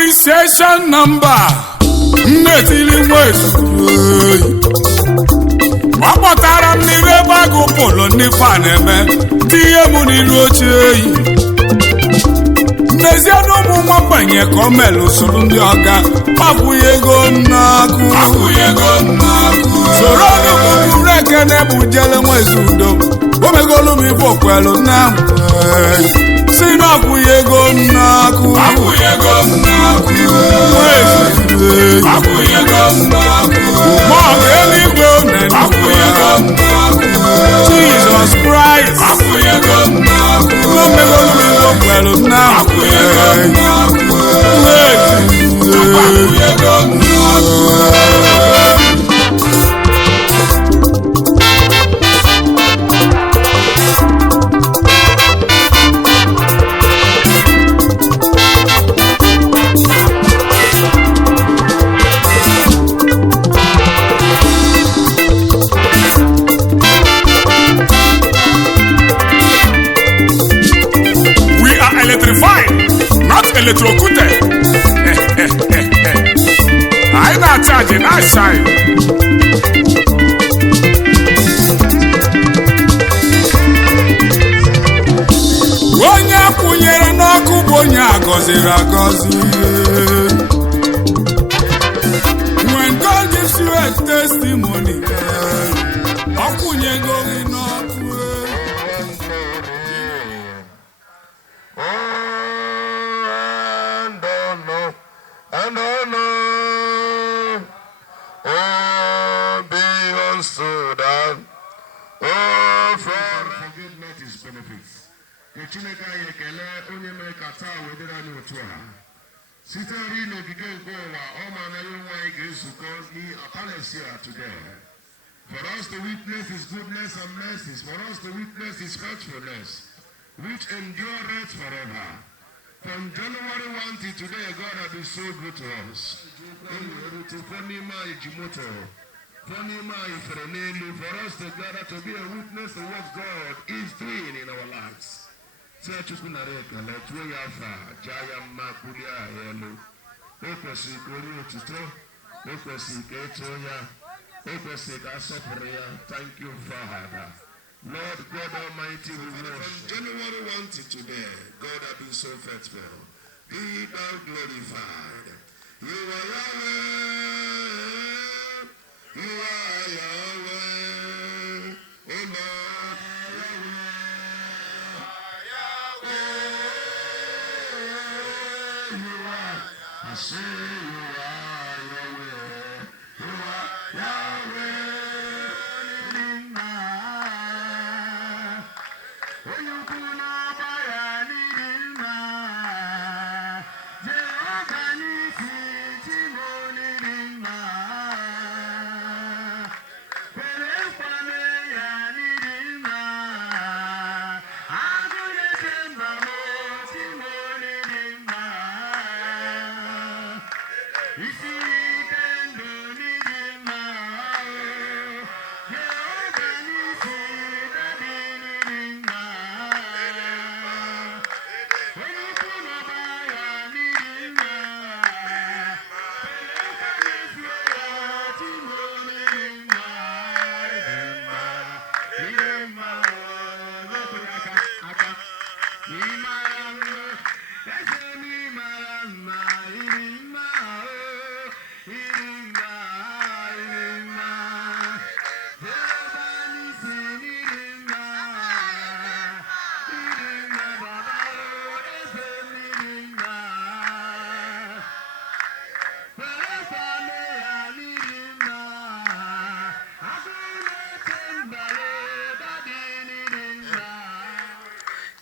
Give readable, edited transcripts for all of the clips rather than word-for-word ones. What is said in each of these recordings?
appreciation number nnetili nwezu ọkpọtara m n'iru ebe agụ polo ndị fan eme tinye m n'iru oche eyi n'ezie na ụmụ nwa mgbanye ka o mere usoro ndị ọga akwụghị ego nnakụ soro ọnụbụbụrụ ekene bụ jele nwezu udo omegolu m ife okwelu na si na akwụghị ego nnakụ maọbụ eluigwe Jesus Christ omegolu m ife okwelu na electrocuted. I not charging, I shine. Onye kwụnyere n'ọkụ bụ onye agọziri agọzi. When God gives you a testimony, ọ kwụnyego gị n'ọkụ. Chineke anyị ekele onye mere ka taa wedere anyị otu a site nri n'ogige nke ụwa ọ ma na ihe nwa anyị ga-ezukọ n'Apalesia today for us to witness his goodness and mercies, for us to witness his faithfulness which endureth forever. From January 1 to today, God has been so good to us. For us to gather to be a witness to what God is doing in our lives. Church is not a let we have Jaya Makulia Hello. Opposite Guru Tito, opposite Gatoya, opposite Asoparia. Thank you, Father. Lord God Almighty, we worship. From January 1 to today, God has been so faithful. Be thou glorified. You are Yahweh. You are Yahweh. Oh Lord. I say you are Yahweh, you are Yahweh, when you pull up by Nidima, Jehovah Nisi, Nidima, Pelefane Nidima,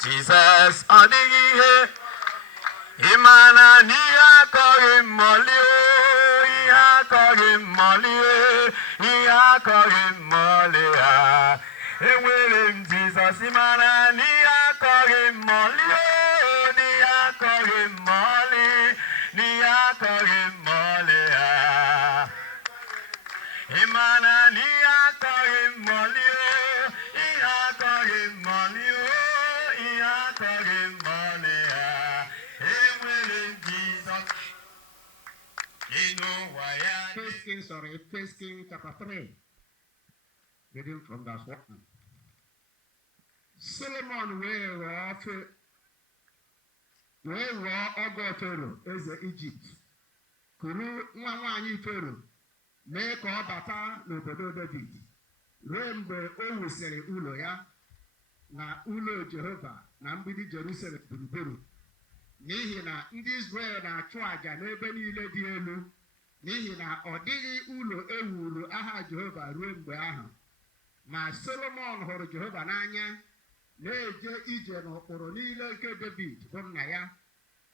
Jesus adighe imana ni akọghị mmọli ihe akọghị mmọli ihe akọghị mmọli ha enwere m Jesus imana ni akọghị mmọli ni akọghị mmọli ni akọghị mmọli ha imana ni akọghị mmọli ihe akọghị mmọli First Kings chapter 3. Reading from verse 1. Solomon wee ghọọ ọgọ Fero eze Ijipt, kuru nwa nwaanyị Fero mee ka ọ bata n'obodo David, ruo mgbe o wusịrị ụlọ ya na ụlọ Jehova na mgbidi Jerusalem gburugburu, n'ihi na ndị Izrel na-achụ àjà n'ebe niile dị elu, n'ihi na ọ dịghị ụlọ ewuru aha Jehova ruo mgbe ahụ. Ma Solomon hụrụ Jehova n'anya, na-eje ije n'ụkpụrụ niile nke David bụ nna ya.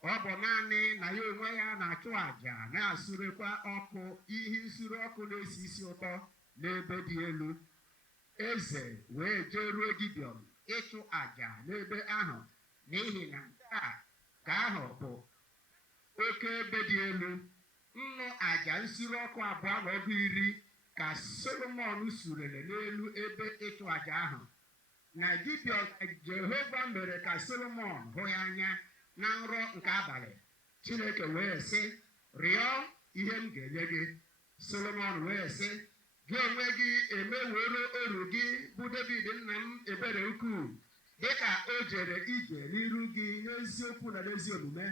Ọ bụ naanị na ya onwe ya na-achụ àjà, na-asụrekwa ọkụ ihe nsure ọkụ na-esi isi ụtọ n'ebe dị elu. Eze wee jeruo Gibeon ịchụ àjà n'ebe ahụ, n'ihi na nke ahụ bụ oke ebe dị elu. Nnụ àjà nsure ọkụ 20 ka Solomon surere n'elu ebe ịchụ àjà ahụ. Na Gibeon, Jehova mere ka Solomon hụ ya anya na nrọ nke abalị. Chineke wee sị, rịọ ihe m ga-enye gị. Solomon wee sị, gị onwe gị emeworo oru gị bụ David nna m ebere ukwuu, dịka o jere ije n'iru gị n'eziokwu na n'ezi omume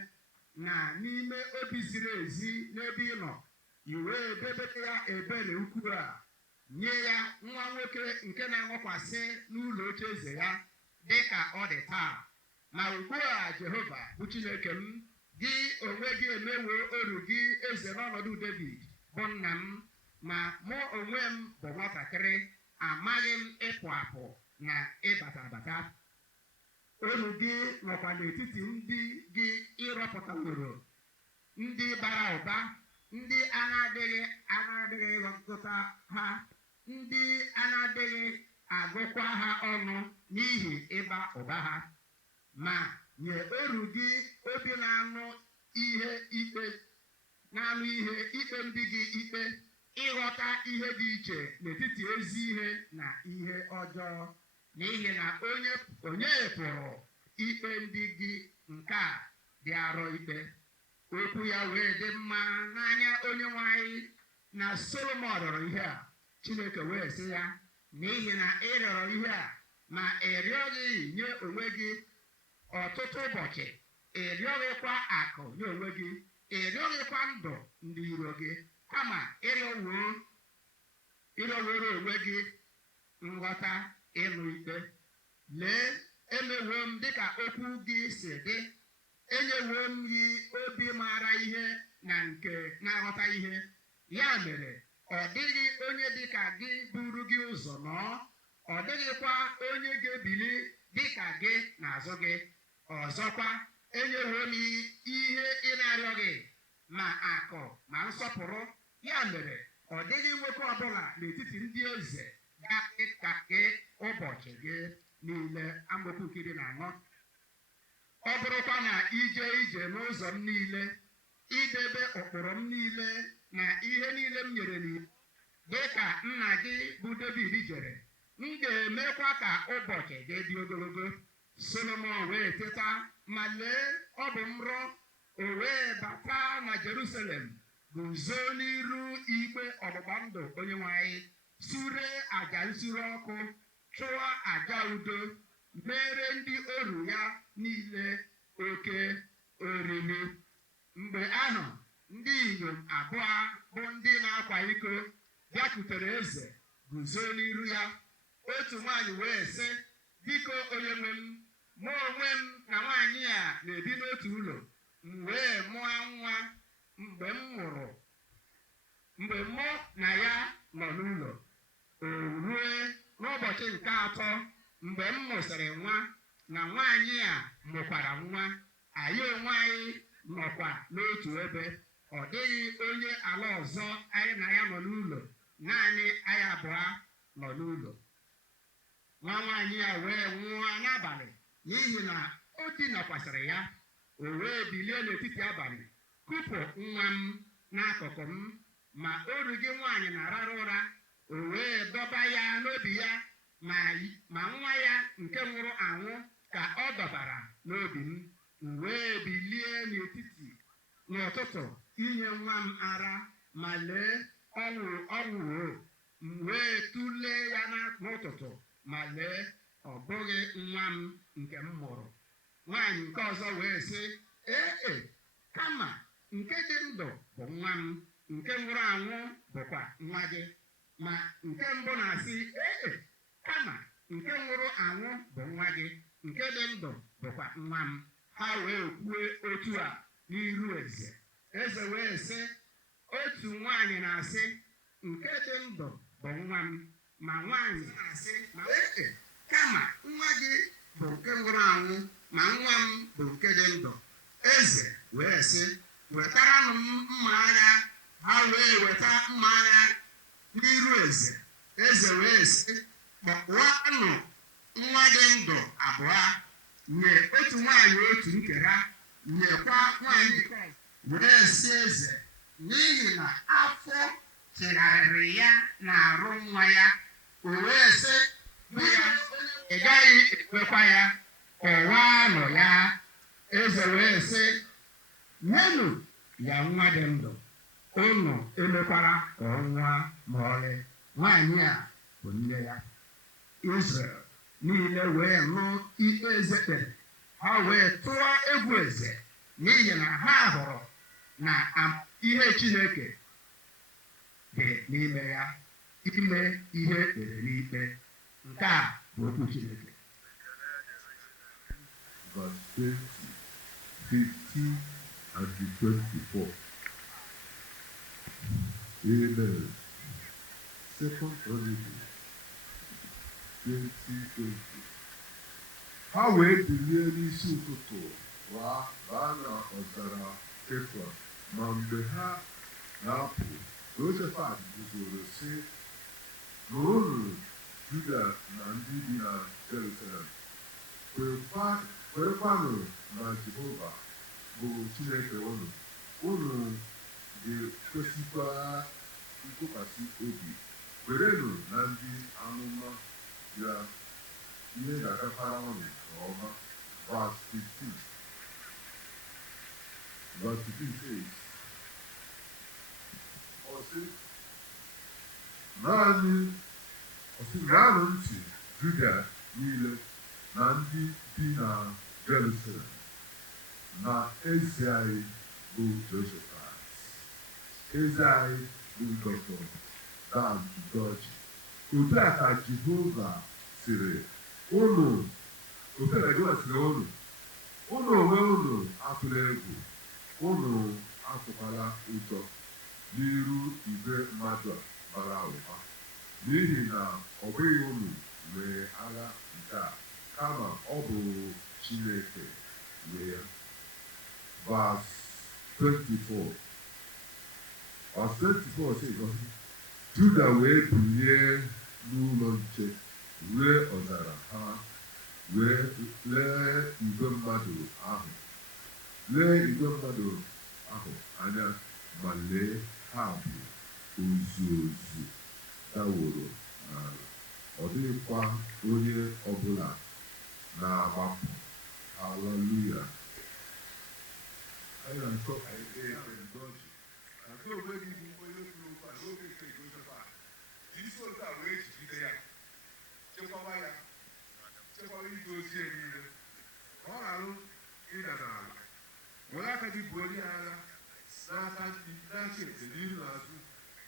na n'ime obi ziri ezi n'ebe ị nọ. I wee debete ya ebere ukwuu a, nye ya nwa nwoke nke na-anọkwasị n'ụlọ oche eze ya dịka ọ dị taa. Ma ugbu a, Jehova bụ Chineke m, gị onwe gị emewo oru gị eze n'ọnọdụ David bụ nna m, ma mụ onwe m bụ nwatakịrị, amaghị m ịpụ apụ na ịbata abata. Oru gị nọkwa n'etiti ndị gị ịrọpụtaworo, ndị bara ụba, ndị anaghị gụta ha, ndị anaghị agụkwa ha ọnụ n'ihi ịba ụba ha. Ma nye oru gị obi na-anụ ihe ikpe ndị gị ikpe, ịghọta ihe dị iche n'etiti ezi ihe na ihe ọjọọ, n'ihi na onye pụrụ ikpe ndị gị nke a dị arọ ikpe. Okwu ya wee dị mma n'anya Onyenwe anyị. Na Solomon rịọrọ ihe a, Chineke wee sị ya, n'ihi na ị rịọrọ ihe a, ma ị rịọghị nye onwe gị ọtụtụ ụbọchị, ị rịọghịkwa akụ nye onwe gị, ị rịọghịkwa ndụ ndị iro gị, kama ịrịọworo onwe gị nghọta ịnụ ikpe. Lee, emewo m dịka okwu gị si dị, enyewo m gị obi maara ihe na nke na-aghọta ihe. Ya mere, ọ dịghị onye dịka gị buru gị ụzọ nọọ, ọ dịghịkwa onye ga-ebili dịka gị n'azụ gị. Ọzọkwa, enyewo m ihe ị na-arịọghị, ma akụ ma nsọpụrụ. Ya mere, ọ dịghị nwoke ọbụla n'etiti ndị eze ga-adị ka gị ụbọchị gị niile. Amaokwu 14. Ọ bụrụkwa na ije ije n'ụzọ m niile, idebe ụkpụrụ m niile na ihe niile m nyere n'iwu, dịka nna gị bụ David jere, m ga-emekwa ka ụbọchị gị dị ogologo. Solomon wee teta, ma lee, ọ bụ nrọ. O wee bata na Jerusalem, guzo n'iru igbe ọgbụgba ndụ Onyenwe anyị, sure àjà nsure ọkụ, chụọ àjà udo, mere ndị oru ya niile oke oriri. Mgbe ahụ, ndị inyom abụọ bụ ndị na-akwa iko bịakwutere eze, guzo n'iru ya. Otu nwaanyị wee sị, biko onyenwe m, mụ onwe m na nwaanyị a na-ebi n'otu ụlọ, m wee mụọ nwa. Mgbe mụ na ya nọ n'ụlọ, o rue n'ụbọchị nke 3, mgbe m mụsịrị nwa, na nwaanyị a mụkwara nwa, anyị onwe anyị nọkwa n'otu ebe. Ọ dịghị onye ala ọzọ anyị na ya nọ n'ụlọ, naanị anyị abụọ nọ n'ụlọ. Nwa nwaanyị a wee nwụọ n'abalị, n'ihi na o dinakwasịrị ya. O wee bilie n'etiti abalị, kupụ nwa m n'akụkụ m, ma oru gị nwaanyị na-arara ụra. O wee dọba ya n'obi ya, ma nwa ya nke nwụrụ anwụ ka ọ dọbara n'obi m. M wee bilie n'ụtụtụ inye nwa m ara ma lee ọnwụ m wee tụlee ya n'ụtụtụ ma lee ọ bụghị nwa m nke m mụrụ. Nwaanyị nke ọzọ wee sị, kama nke dị ndụ bụ nwa m, nke nwụrụ anwụ bụkwa nwa gị. Ma nke mbụ na-asị, kama nke nwụrụ anwụ bụ nwa gị, nke dị ndụ bụkwa nwa m. Ha wee kwue otu a n'iru eze. Eze wee sị, otu nwaanyị na-asị, nke dị ndụ bụ nwa m, ma nwaanyị na-asị, kama nwa gị bụ nke nwụrụ anwụ, ma nwa m bụ nke dị ndụ. Eze wee sị, wetaranụ m mma agha. Ha wee weta mma agha n'iru eze. Eze wee sị, kpọkpụanụ nwa dị ndụ abụọ, nye otu nwaanyị otu nkera, nyekwa nwaanyị nke ọzọ. Wee sị eze, n'ihi na afọ chegharịrị ya n'arụ nwa ya. O wee sị, ị gaghị ekwekwa ya, kọwaanụ ya. Eze wee sị, nyenụ ya nwa dị ndụ, unu emekwara ka ọ nwụọ ma ọlị. Nwaanyị a bụ nne ya. Izrel niile wee nụ ikpe eze kpere. Ha wee tụọ egwu eze, n'ihi na ha hụrụ na ihe Chineke dị n'ime ya, ime ihe ekpere n'ikpe. Nke a bụ okwu Chineke. Verse 20, 15, and 24. Amen. Second Chronicles 20:20. Ha wee bilie n'isi ụtụtụ baa na ọzara Ekwa, ma mgbe ha na-apụ, Josafat guzoro sị, nụrụnụ Juda na ndị bi na Jerusalem, kwerekwanụ na Jehova bụ Chineke unu. Unu ga-ekwesịkwa ntụkwasị obi. Kwerenụ na ndị amụma ya, ihe ga-agafara unu nke ọma. Verse 15. Verse 15 says, ṅaanụ ntị Juda niile na ndị bi na Jerusalem, na eze anyị bụ Josafat, eze anyị bụ Dr. Dan Udoji. Otu a ka Jehova sịrị unu, unu onwe unu atụla egwu, unu atụkwala ụjọ n'iru igwe mmadụ a bara ụba, n'ihi na ọ bụghị unu nwee agha nke a, kama ọ bụ Chineke nwe ya. Verse 24. Verse 24 says, Juda wee bilie n'ụlọ nche rue ọzara ha, wee lee igwe mmadụ ahụ anya, ma lee ha bụ ozu daworo n'ala. Ọ dịghịkwa onye ọbụla na-agbapụ. Haleluya. Anyị na-achọ ka anyị kpee ekpere Udoji. Na nke onwe gị bụ onye kwuru okwu a n'oge nke Josafat, isi otu a wee jigide ya, chekwaba ya, chekwaba ije ozi ya niile. Ọ na-arụ ịda n'ala, were aka gị buo onye agha n'aka ekpe n'ihu na azụ,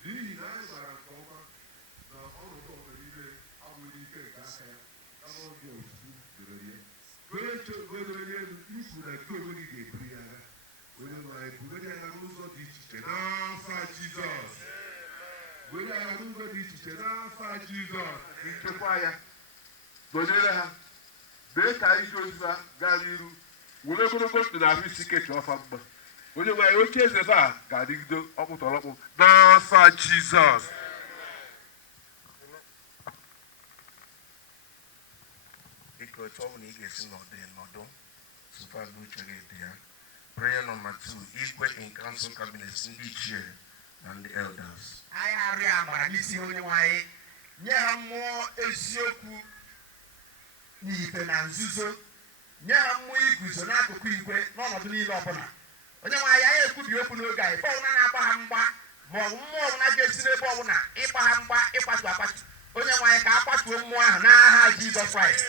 n'ihi na anyị gbara nke ọma na ọnọdụ ọbụla niile abụghị ike nke aka ya, kama ọ dị otutu doro ya. Wedoro n'elu ikwu na nke onwe gị ga-eburu ya agha. Onye nwe anyị buru ya agha n'ụzọ dị iche iche n'afa Jizọs. Buru ya agha n'ụzọ dị iche iche n'afa Jizọs. Nchekwa ya, gọziere ha, mee ka ije ozi ha gaa n'iru, were ogologo ndụ na ahụ isi ike chọọ ọfa mma. Onye nwe anyị, oche eze a ga-adịgide ọkpụtọrọkpụ n'afa Jizọs. Biko otu ọ bụla ị ga-esi nọdụ tụpagbu uche gị dị ya. Prayer number 2, Igwe in Council Cabinets, ndị ichie na ndị elders. Anyị arịọ amara n'isi onye nwe anyị, nye ha mmụọ eziokwu n'ife na nzuzo, nye ha mmụọ iguzo n'akụkụ igwe n'ọnọdụ niile ọbụla. onye nwe anyị anyị ekwubi okwu n'oge anyị ebe ọbụla na-agba ha mgba ma ọ bụ mmụọ ọbụla ga-esi n'ebe ọbụla ịgba ha mgba ịkwatu akwatu onye nwe anyị ka a kwatuo mmụọ ahụ n'aha Jizọs Kraịst.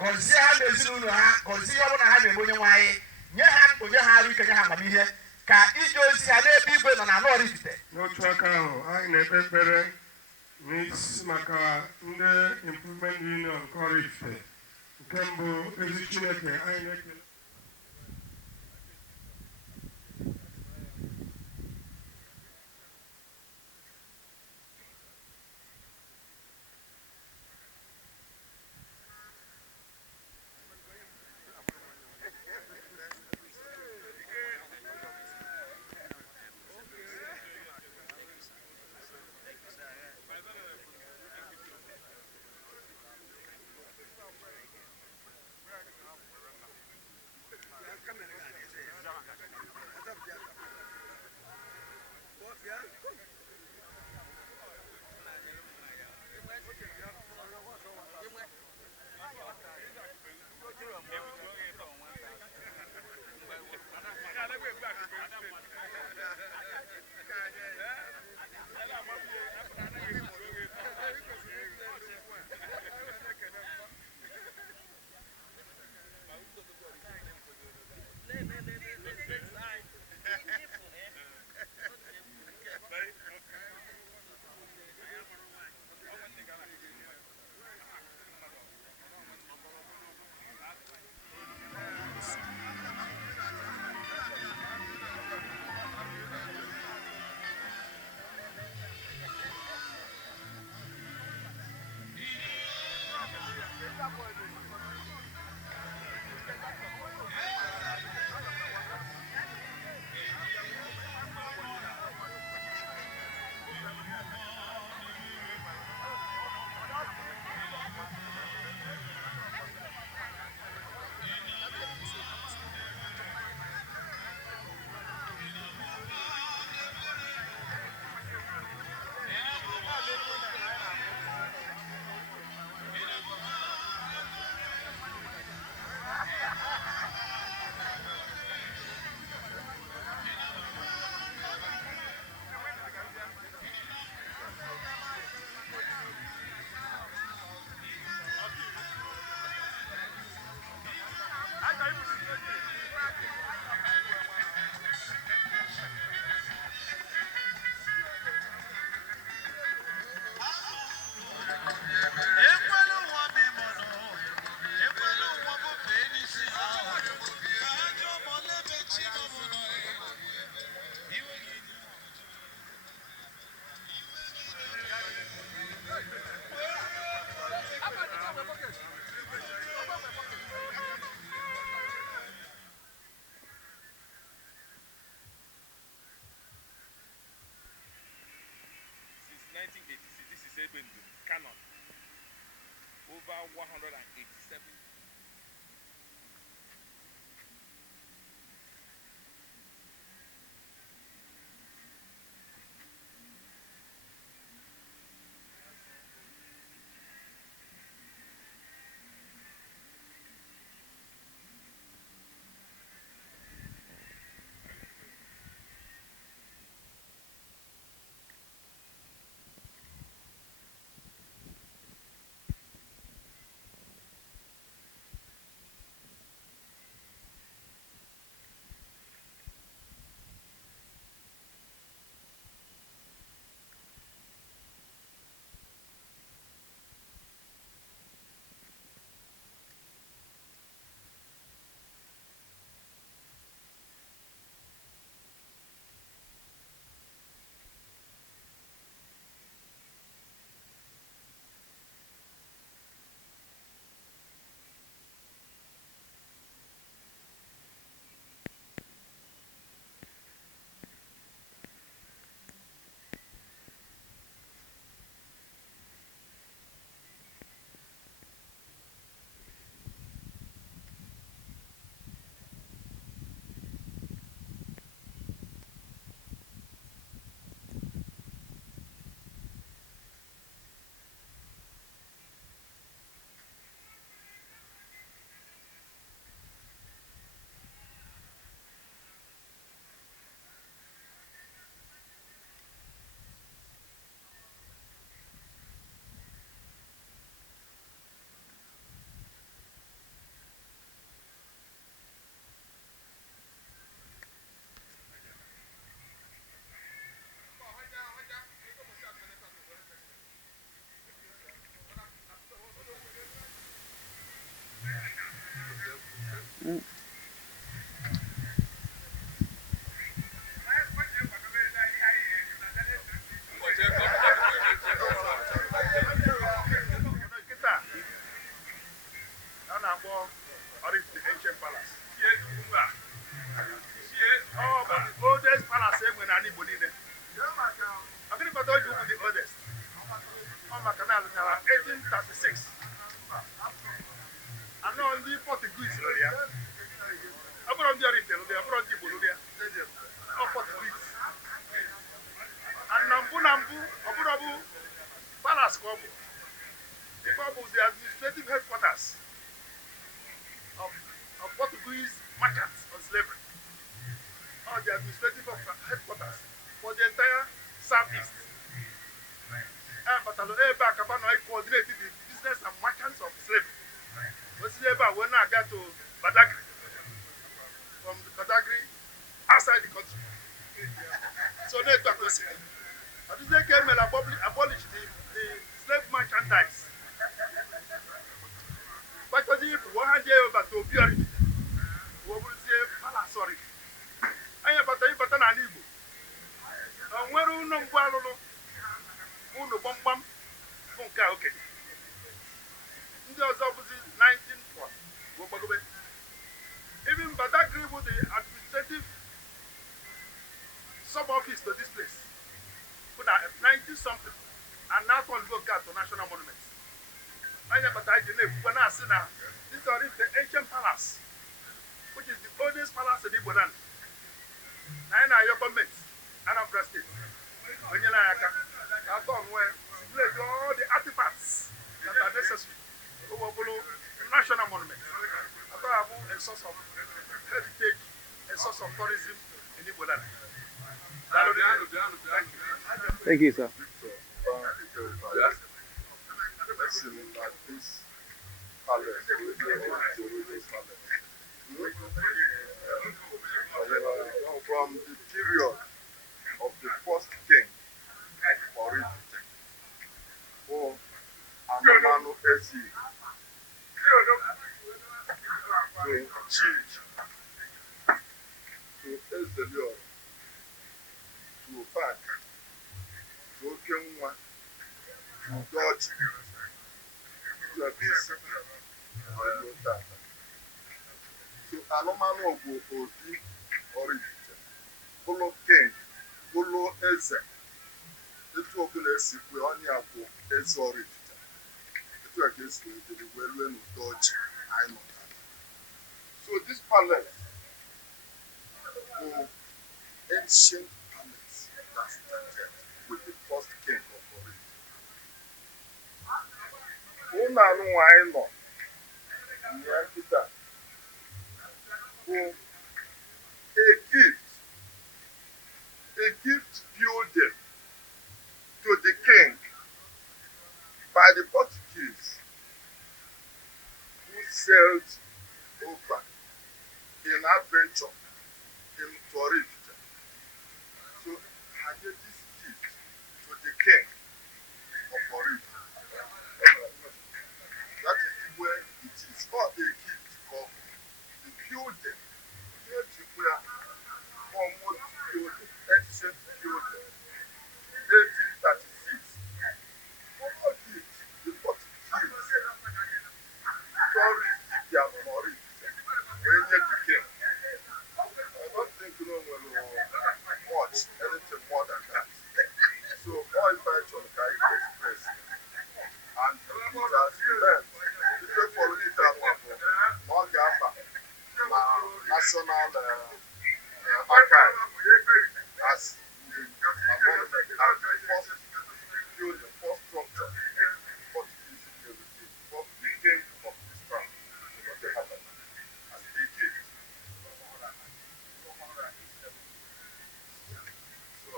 Gọzie ha na ezinụlọ ha, gọzie ihe ọbụla ha na-eme onye nwe anyị, nye ha ndụ, nye ha arụ ike, nye ha amamihe ka ije ozi ha n'ebe igwe nọ na Oraifite. N'otu aka ahụ anyị na-ekpe ekpere n'isi maka ndị Improvement Union nke Oraifite. Nke mbụ, ezi Chineke anyị na-ekele Canon over 187. n'ala Igbo niile. Ọ gịnị kpata o ji ụmụ the oldest? Ọ maka na alụnyara 1836. Anọ ndị Portuguese lụrụ ya. Ọ bụrụ ndị Oraifite lụrụ ya, ọ bụrụ ndị Igbo lụrụ ya. Ọ Portuguese. Na mbụ ọ bụ palace ka ọ bụ. Ife ọ bụ the administrative headquarters of Portuguese merchants on slavery. Or the administrative headquarters for the entire southeast. But I coordinated the business and merchants of slavery. When I got to Badagry, from the Badagry outside the country. So they took us. And they came and abolished the slave merchandise. But if one hand over to Obi Oraifite, we will say, sorry. I am but an Igbo. And where no Bualo, Uno Bombam, Funka, okay. In the opposite 1940, even Badagry with the administrative sub-office to this place, put 90 something, and now called local to national monuments. I am but I didn't when I see now, this is the ancient palace, which is the oldest palace in Igbo land. Now your comments, Anambra State. When you like, I thought where all the artifacts that are necessary to follow national monuments. I thought about a source of heritage, a source of tourism in Igbo land. Thank you, sir. From the period of the first king, Oraifite, Anumanu Ezigbo, to Chief, to Ezelior, to Fat, to Okenwa, to Udoji, to Abisi, to Anumanu Obi Oraifite, Bolo King, Bolo Eze, etu ọbụla esi kwe onye a bụ Eze Oraifite, etu a ka esi edere wee rue n'Udoji anyị nọ tata. So this palace bụ ancient palace that started with the first king of Oraifite. Ụlọ anụnwa anyị nọ nye nkịta bụ a gift building to the king by the Portuguese who sailed over in adventure in Oraifite. So I gave this gift to the king of Oraifite. That is the way it is. Not a gift of the building. Homeward.To, ancient building, 1836. What gift the Portuguese tourists give their Oraifite when they became? I don't think you know much, anything more than that. So all information can be expressed. And it has learned the political national archive as the first building, first structure, Portuguese building, first the king of this town, what they have as a gift. So,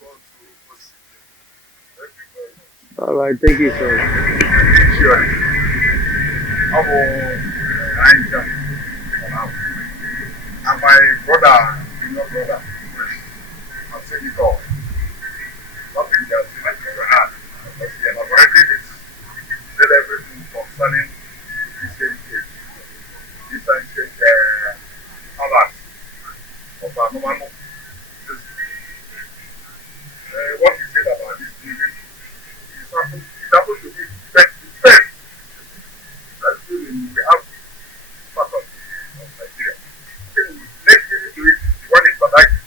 God to Ekwusigo. Thank you very much. All right, thank you, sir. Sure. And my brother, junior brother, I've said it all. Nothing else in my brother had. Because he elaborated it, said everything concerning this heritage, this ancient palace of Anumanu Ezigbo. What he said about this building, it happened to be the best building we have part of Nigeria. Next thing to it, the one in Badagry.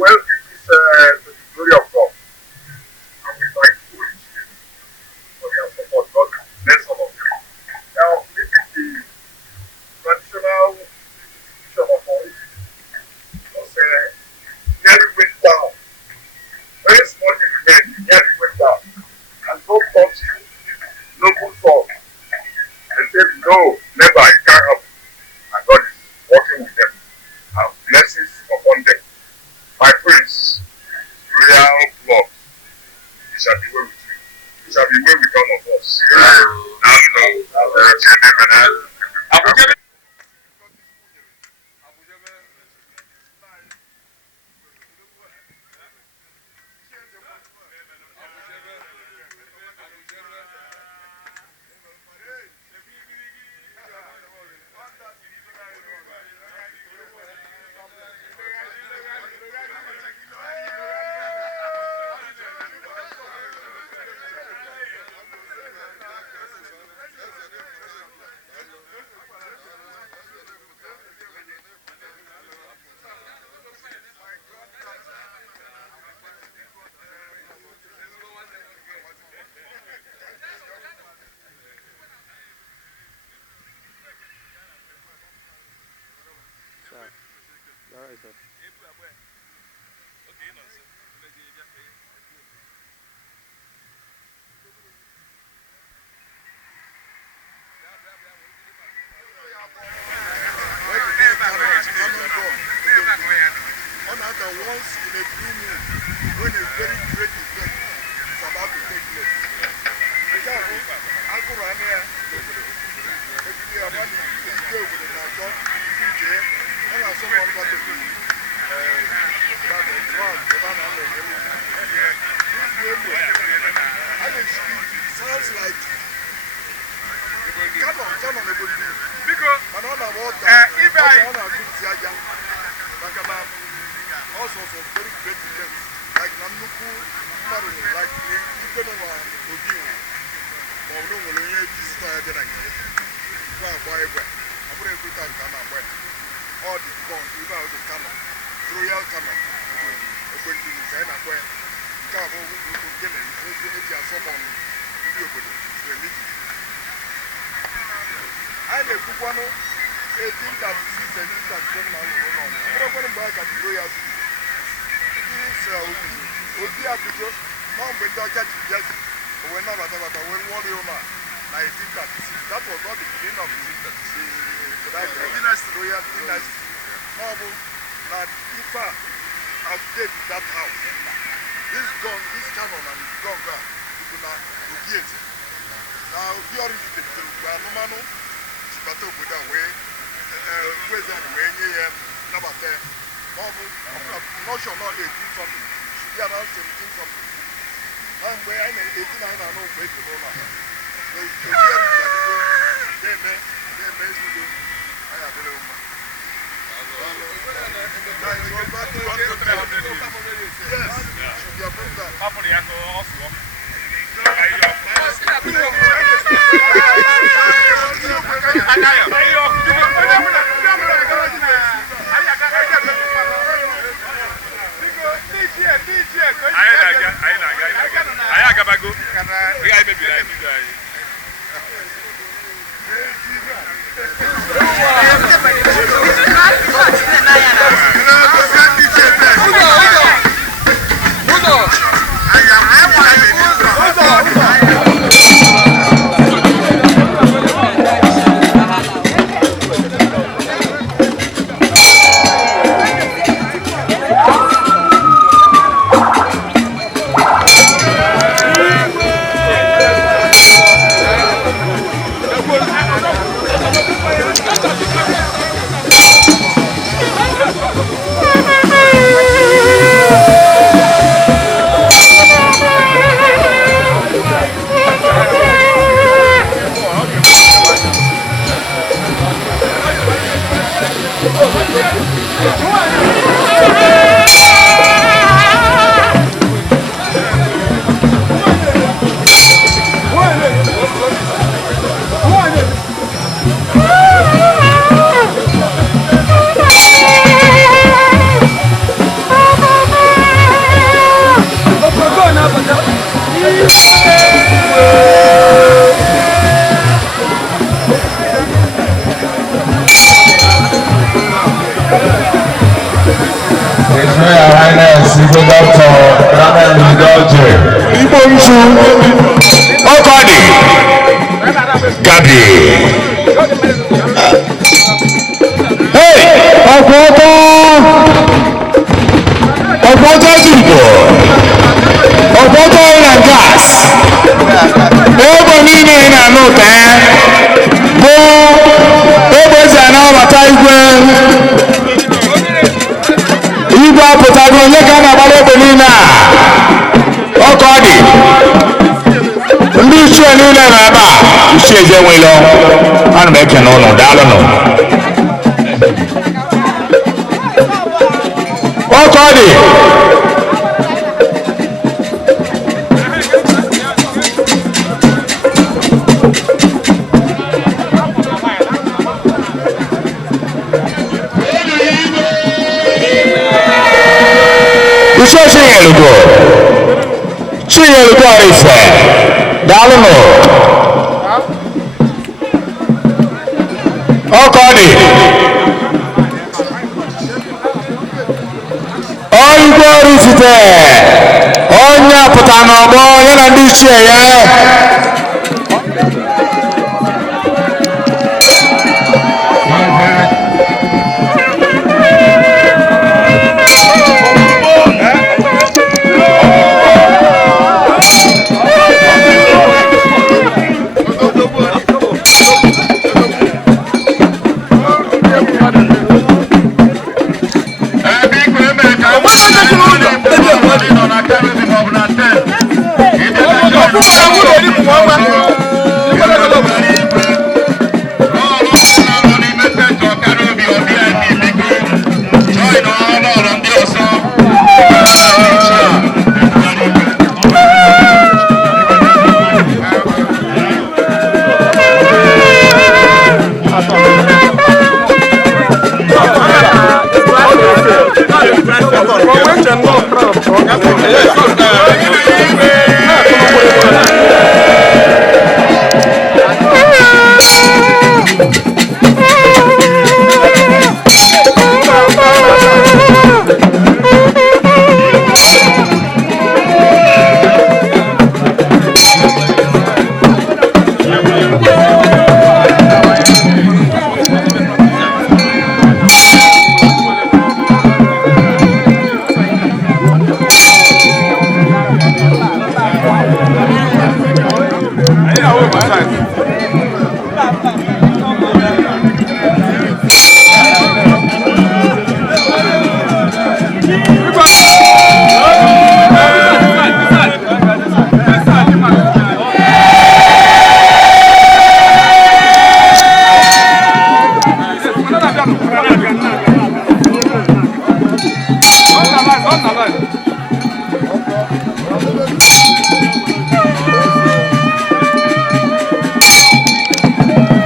well, it is to the glory of God. And we thank the Holy Spirit for their support. God bless all of them. Now, this is the traditional institution of our because nearly went down. Very small remained, nearly went down. And God touched local soul. They said, no, never, it can't happen. And God is working with them. And blessings upon them. My friends, real love, it shall be well with you. It shall be well with all of us. All right, sir. Once in a blue moon, when a very great event is about to take place. Uncle Rania, every year, one is good with an adult, and I saw one about the sounds like come on, because if I all sorts of very great events like Nanuku, like Igwe Obi or no one this time that I get. Every time all the guns, even out the camera, royal camera, when you can acquire Cabo, who can get someone to do a meeting. I have a Kupano, 1836 and 1837. I'm going back at the royal. Obi Abigo, mom with Dr. Jesse, when I was when one year old, 1936. That was not the beginning of the royal dynasty. Mom, that if I update that house, this gun, this cannon and gun, you could not get it. Now, the origin of the Anumanu, Chicago with a way, where's that way, number 10. I'm not sure not 18 something. Should be around 17 something. I'm where I'm 18 I know where to go now. They Igwe His Royal Highness Igwe Dr. Udoji. Ibonju Okodi Gabi. Hey, Ọ̀pọ̀tọ́ Igbo, Ọ̀pọ̀tọ́ oil and gas. Ebe niile ị na-anụ ụtọ ya bụ ebe ezi anabata igwe. Igwe apụtago onye ka a na-agbara ebe niile a. Ọkọ dị. Ndị ichie niile nọ ebe a. Ichie eze nwelo. Ana m ekene ụlọ daalụnụ. Ọkọ dị. Iṣẹ́ Chinyelugo Oraifite daalụnụ. Ọkọ dị. Igwe Oraifite onye apụta n'ọgbọ ya na ndị ichie ya.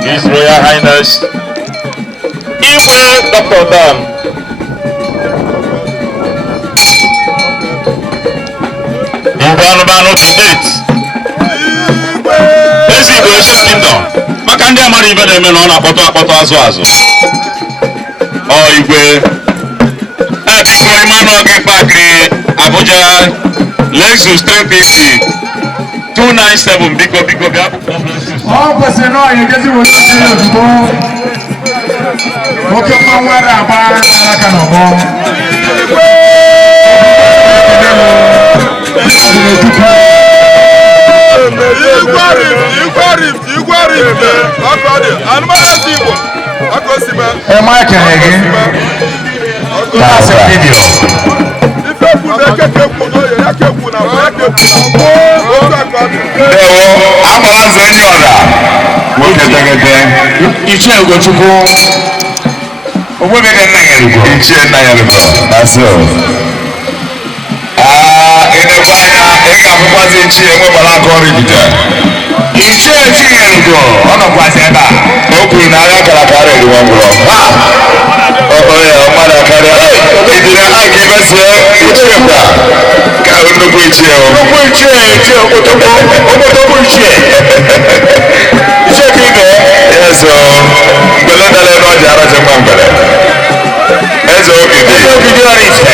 His Royal Highness Igwe Dr. Dan Anumanu Ezigbo VIII Kingdom maka ndị amara ibe na-eme na ọ na-akpọtụ azụ Igwe biko Emmanuel gị pakiri Abuja Lexus 350 297 biko bịa kwesịrị na ọyị gezi were osiri ozugbo oke mmanwụ ara agba aka n'ọgbọ Igwe Oraifite Anumanu Ezigbo Emeka gị na-asị vidio agbara nze ndị ọda Ichie Ugochukwu Ogwebege nna ya lugo Ichie nna ya lugo ịnekwa anya ị ga-afụkwazi Ichie enwegbara aka Oraifite Ichie Chinyelugo ọ nọkwazi ebe a o kwuru na agha kara ka ara eriwa ngwụrọ ya mmadụ karịa ejiri aka ibezie Ichie kwa ka nnukwu Ichie okpotokpo Ichie Ichie ka ibe ezo mgbele dara ebe ọ ji aracha mgba mgbele eze Ogidi Oraifite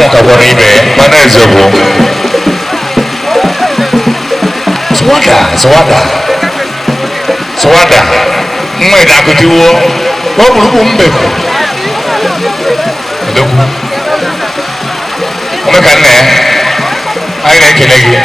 Anụ kakwara ibe mana ezogbo. Swada. Mwe da kutiwo. Oburuku mbeku. Odoku. Omekane. Ayi na kelegi.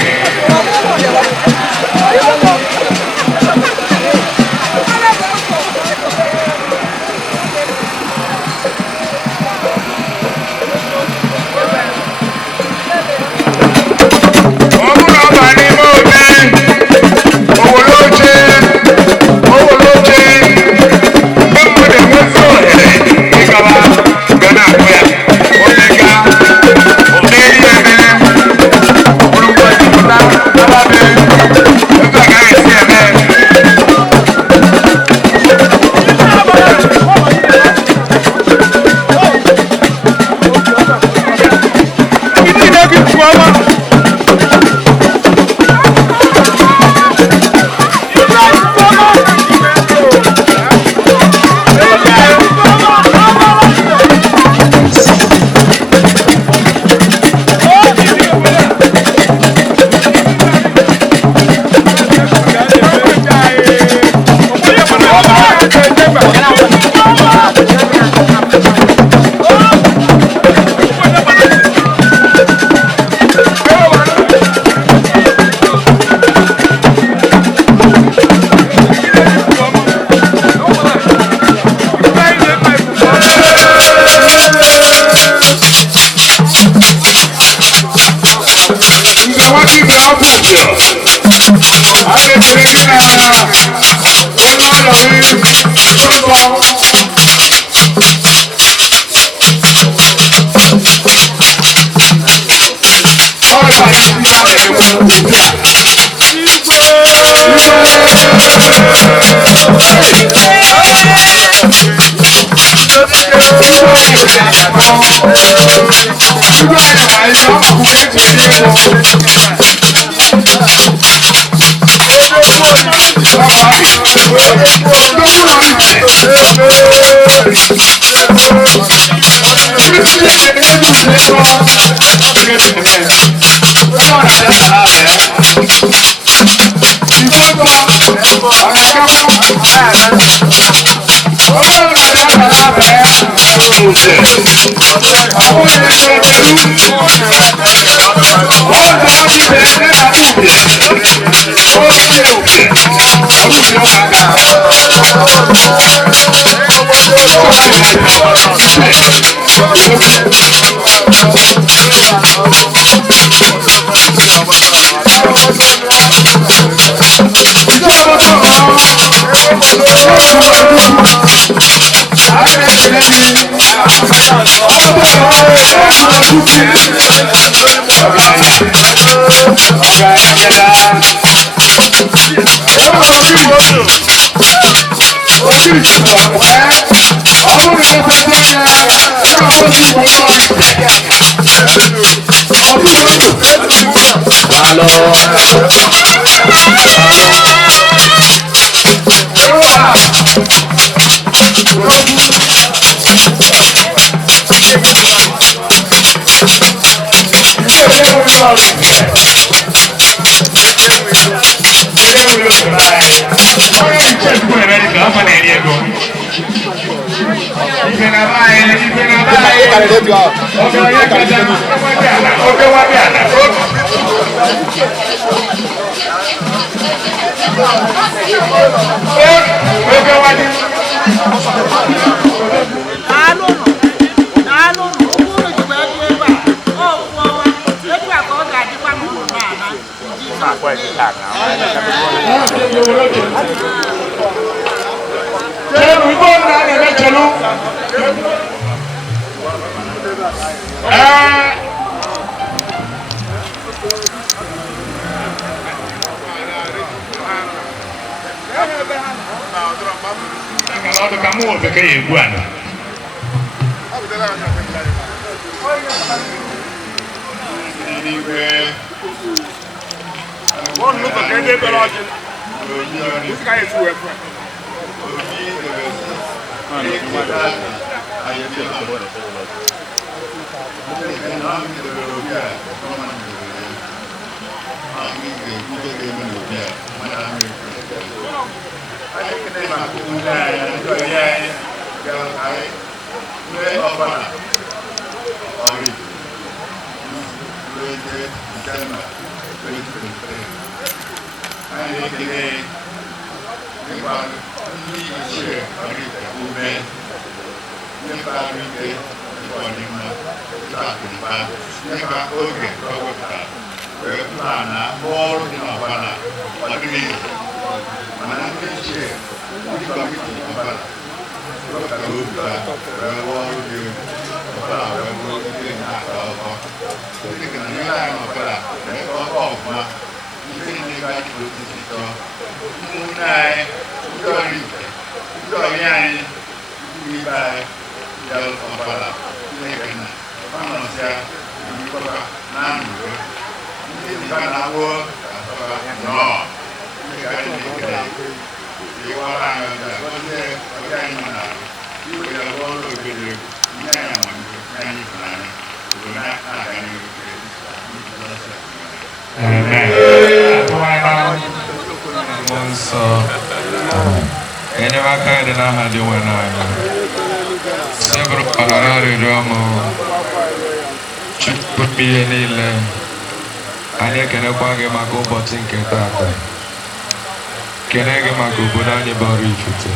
Kenege maka obodo anyị bụ Oraifite.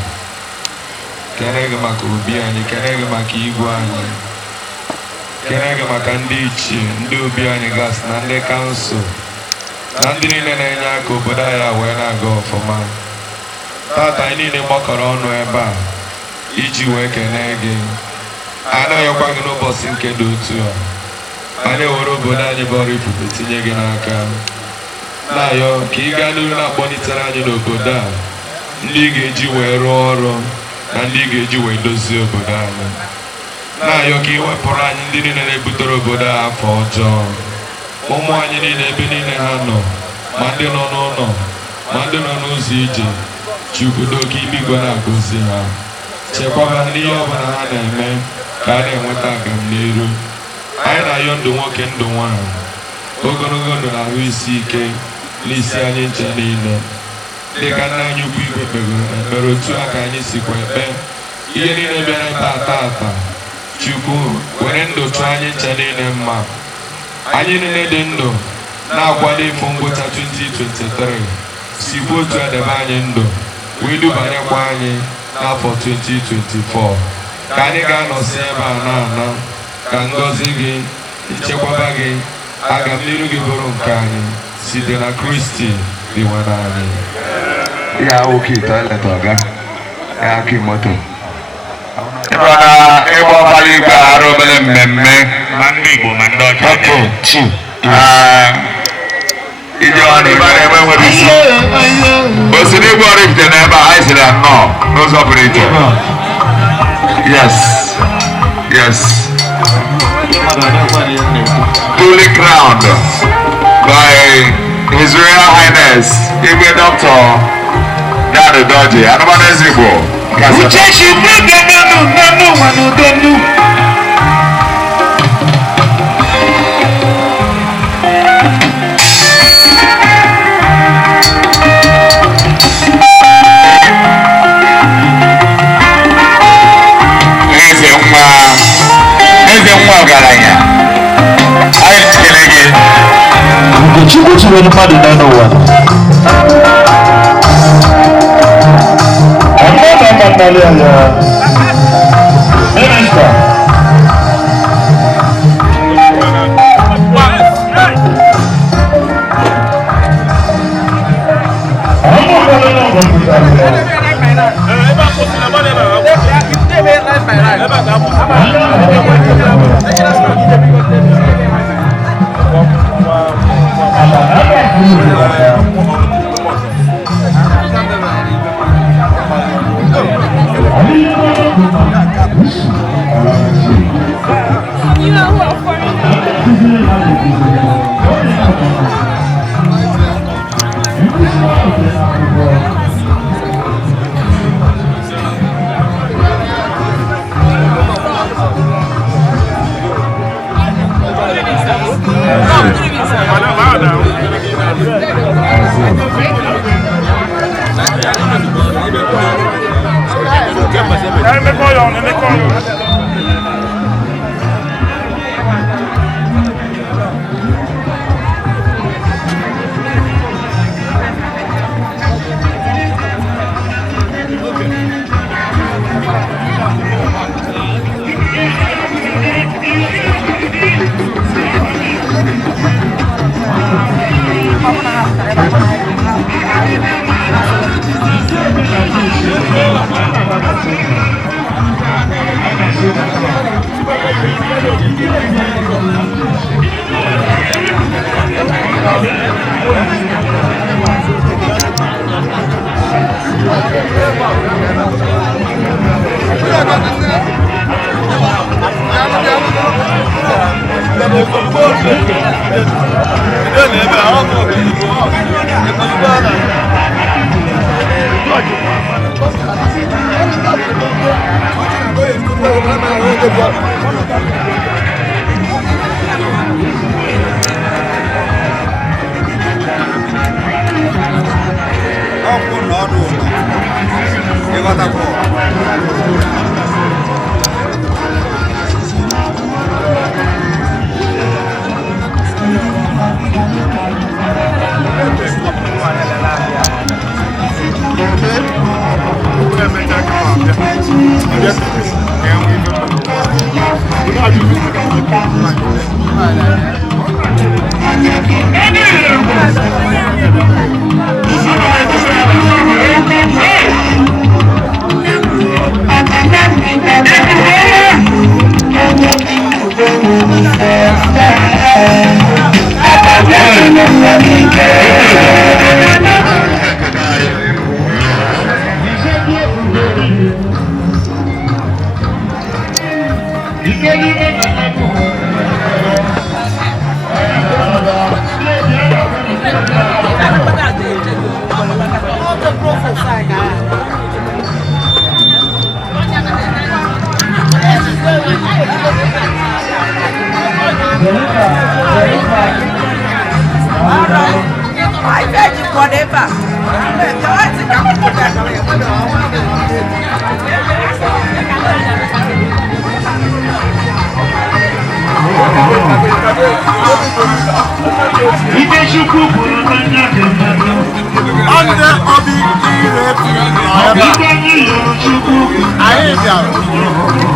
Kenege maka obi anyị, kenege maka igwe anyị. Kenege maka ndị ichie, ndị obi anyị gasị na ndị kansụl na ndị niile na-enye aka obodo anyị wee na-aga ọfụma. Tata anyị niile gbakọrọ ọnụ ebe a iji wee kenee gị. Anaghịkwa gị n'ụbọchị nke dị otu a. Anyị were obodo anyị bụ Oraifite tinye gị n'aka. Na-ayọ ka ị gaa n'ihu na-akpọlitere anyị n'obodo a ndị ị ga-eji wee rụọ ọrụ na ndị ị ga-eji wee dozie obodo anyị. Na-ayọ ka ị wepụrụ anyị ndị niile na-ebutere obodo a afọ ọjọọ. Ụmụ anyị niile ebe niile ha nọ, ma ndị nọ n'ụlọ ma ndị nọ n'ụzọ ije, Chukwudo ka ibigwe na-agọzi ha. Chekwaba ha n'ihe ọbụla ha na-eme ka a na-enweta agamniru. Anyị na-ayọ ndụ nwoke ndụ nwaanyị, ogologo ndụ na ahụ isi ike n'isi anyị nche niile. Dịka nna anyị ukwu Igwe kpegoro ekpere otu a ka anyị sikwa ekpe ihe niile bịara tata. Chukwu were ndụ chụọ anyị nche niile mma. Anyị niile dị ndụ na-akwado ịfụ ngwụcha 2023 sikwa otu edebe anyị ndụ wee dubanyekwa anyị n'afọ 2024 ka anyị ga-anọsi ebe a na-ana ka ngọzi gị, nchekwaba gị, agamniru gị bụrụ nke anyị site na Kristi dịwa n'anyị. Ya oke toilet ọga ya aki moto ebe ọ na ịgba ọbara igwe arụ obere mmemme ma ndị Igbo ma ndị ọcha ije ọnụ ebe a na-enwe nwere isi o si n'igwe Oraifite n'ebe a anyị siri nnọọ n'ụzọ pụrụ iche. Yes duly crowned by His Royal Highness Igwe Dr. Udoji Anumanu Ezigbo eze nwa ọgaranya anyị kele gị Chukwu chiwere mmadụ nọ n'ụwa minista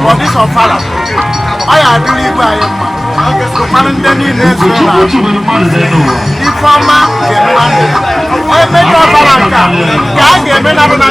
For this Ofala, I am really by the Parentani Nesra, the former Germany. I made a Balanca, I gave me another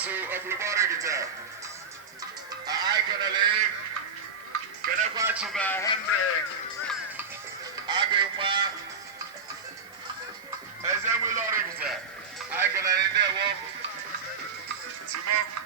Council of Oraifite. I can live. Can I watch about Henry? Agua. As I will Oraifite. I can live. Simon.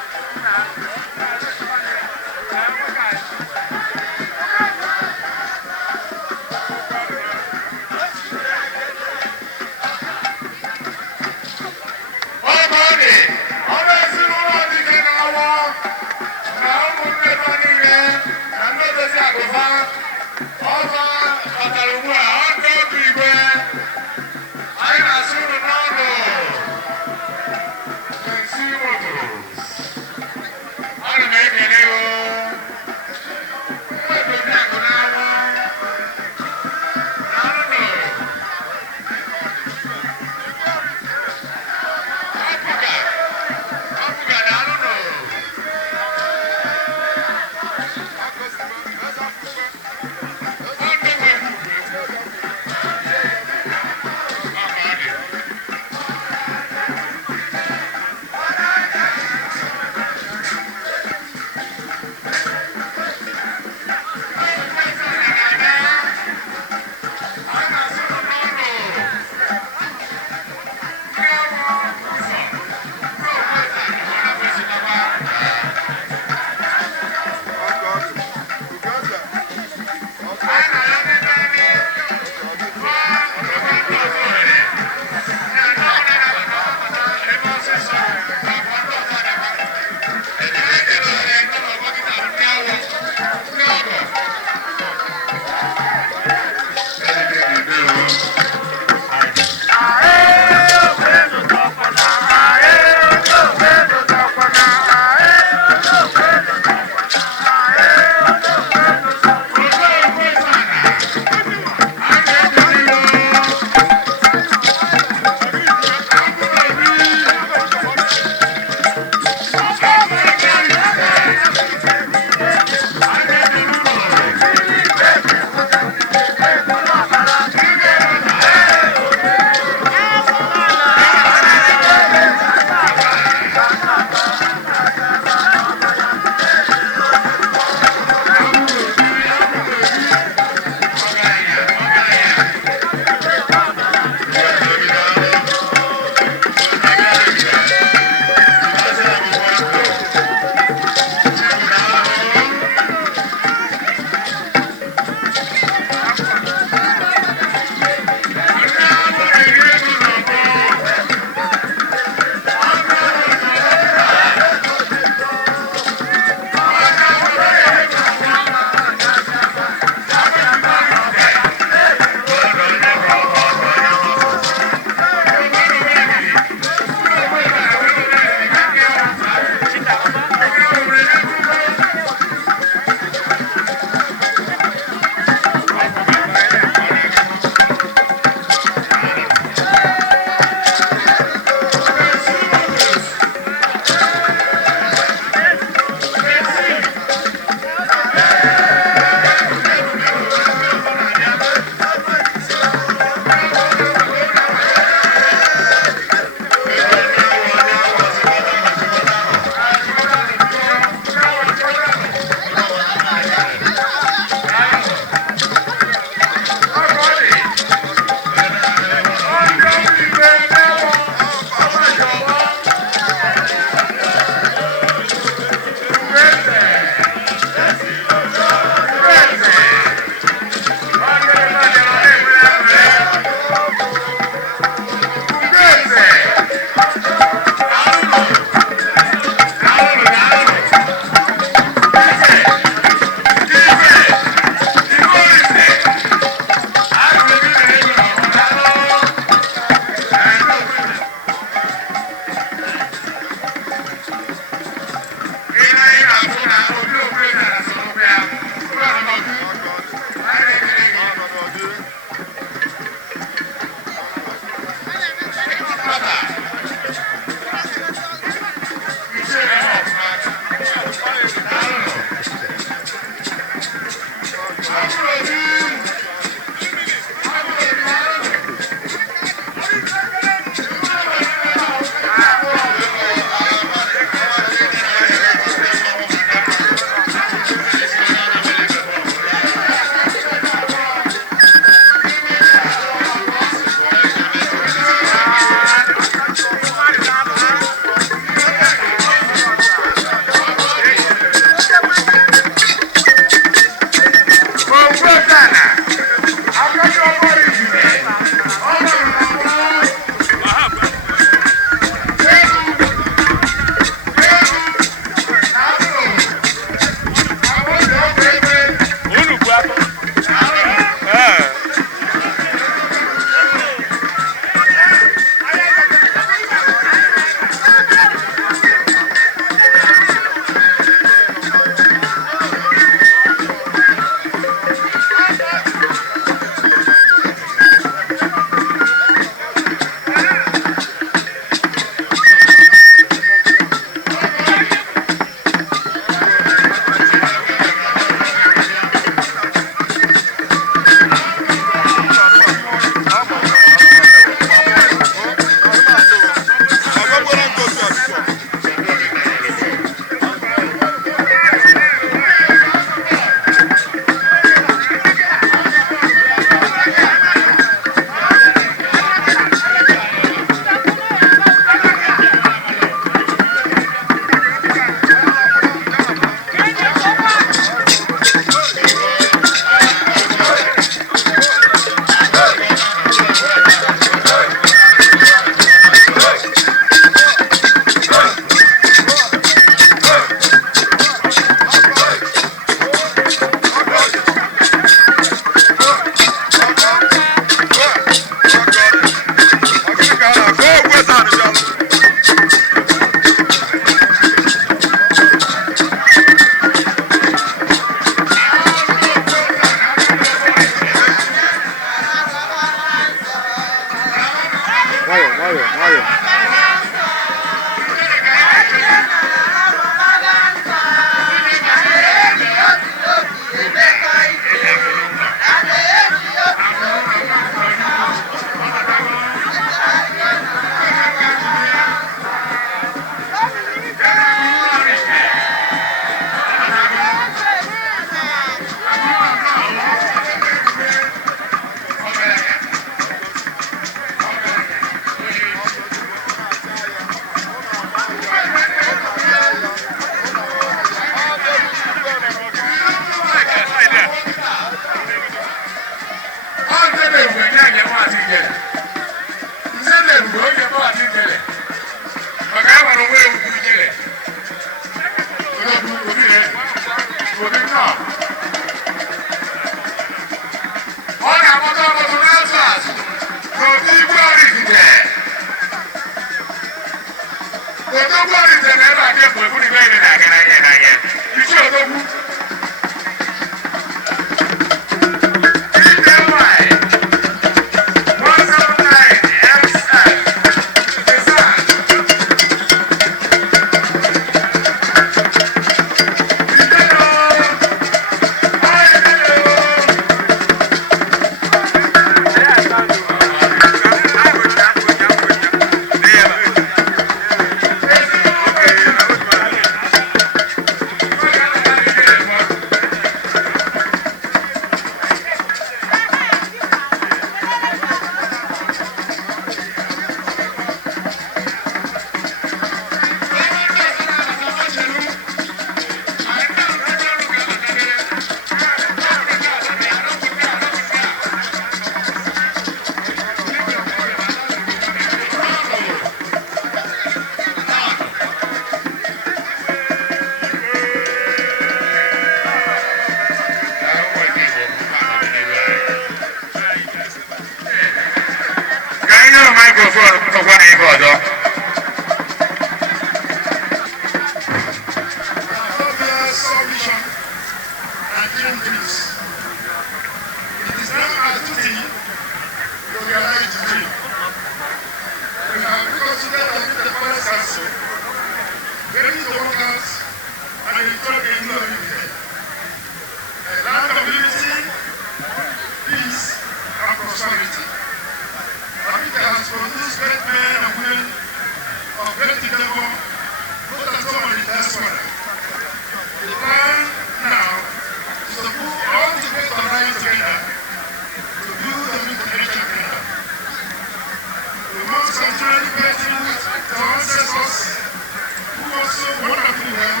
Wonderfully well,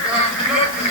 because we love the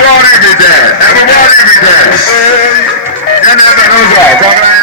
Everybody be there. Everybody be there. You never know that.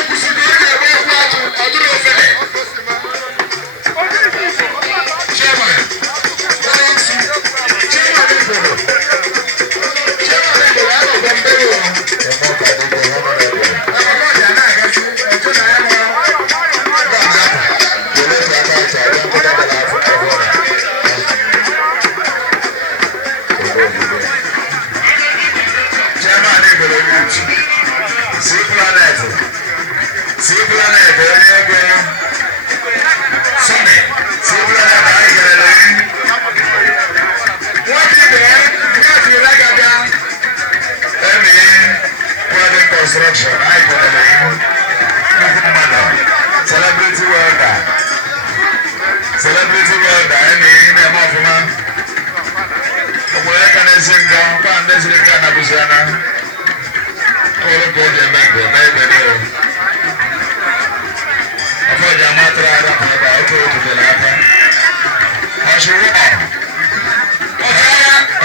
Ekwusigo celebrity world anyị na-eme ọfụma obodo ka na-esi nga mba ndị siri nga na-abụzi ana ọrụ ka o ji eme nke na-ebe n'ihu afọ ji amatụrụ ara ma ebe oke otutere aka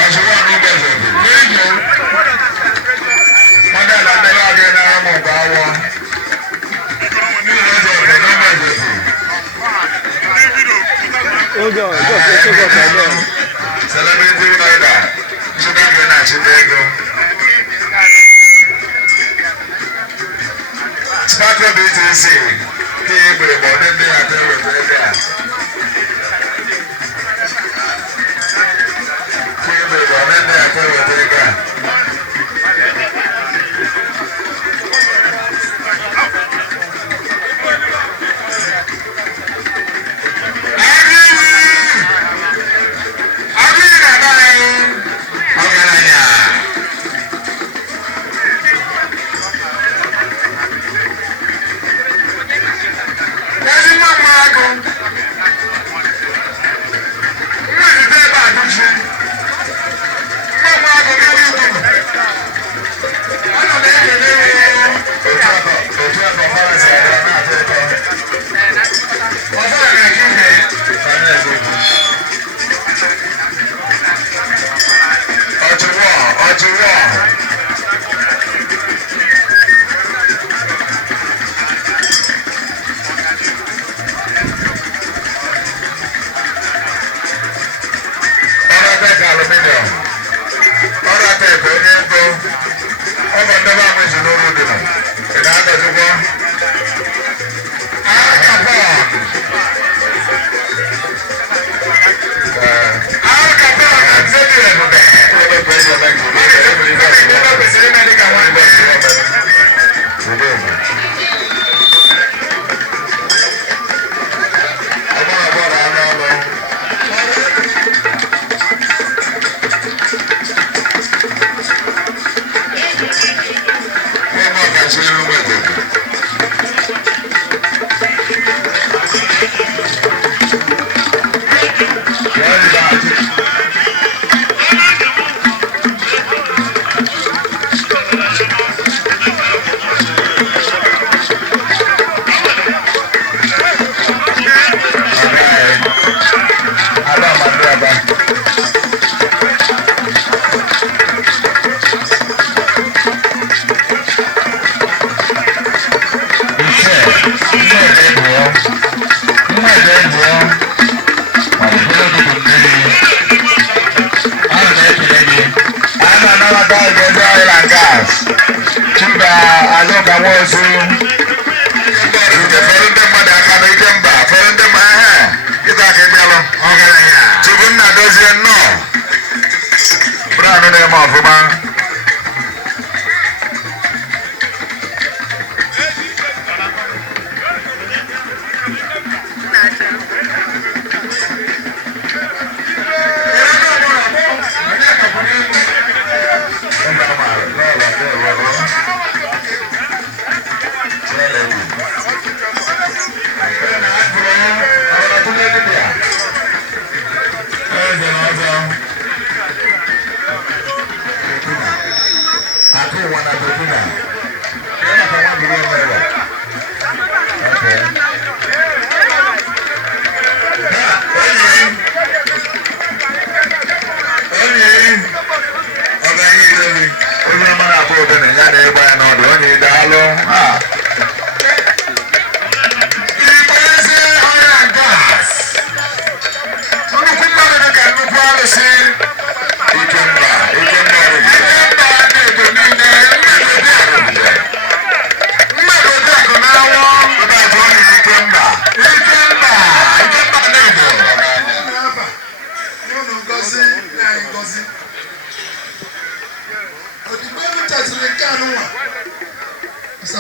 ọchụwọ n'ụgbọ ezebu n'ihi mmadụ ala ndị na-adịghị n'ara ma ọgụ awọ celebrity rider Chineke na Chineke Sparkle BTC ka egbere ma ọ dị ndị na-ata eweta ego a ka egbere ma ọ dị ndị na-ata eweta ego a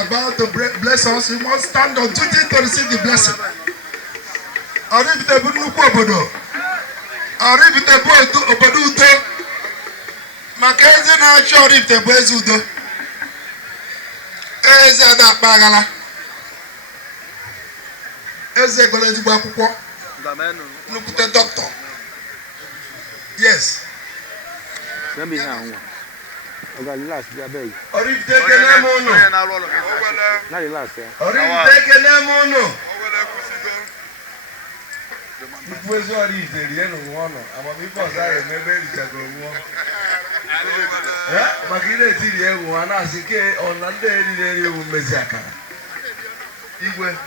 About to bless us, we must stand on duty to receive the blessing. Orifite bụ nnukwu obodo. Orifite bụ obodo udo. Maka eze na-achị Orifite bụ eze udo. Eze ada akpa aghara. Eze gụrụ ezigbo akwụkwọ. nnukwute doctor. Yes. Let me have one. Okay, last, I beg. Oraifite kene mono. Not the last, yeah. Oraifite kene mono. Ikwezi Oraifite rie no wono. Amamife ọzọ ya emebe richago nwo. Maka ile tiri ewu ana asike ona ndị eriri ewu mmezi akara. Igwe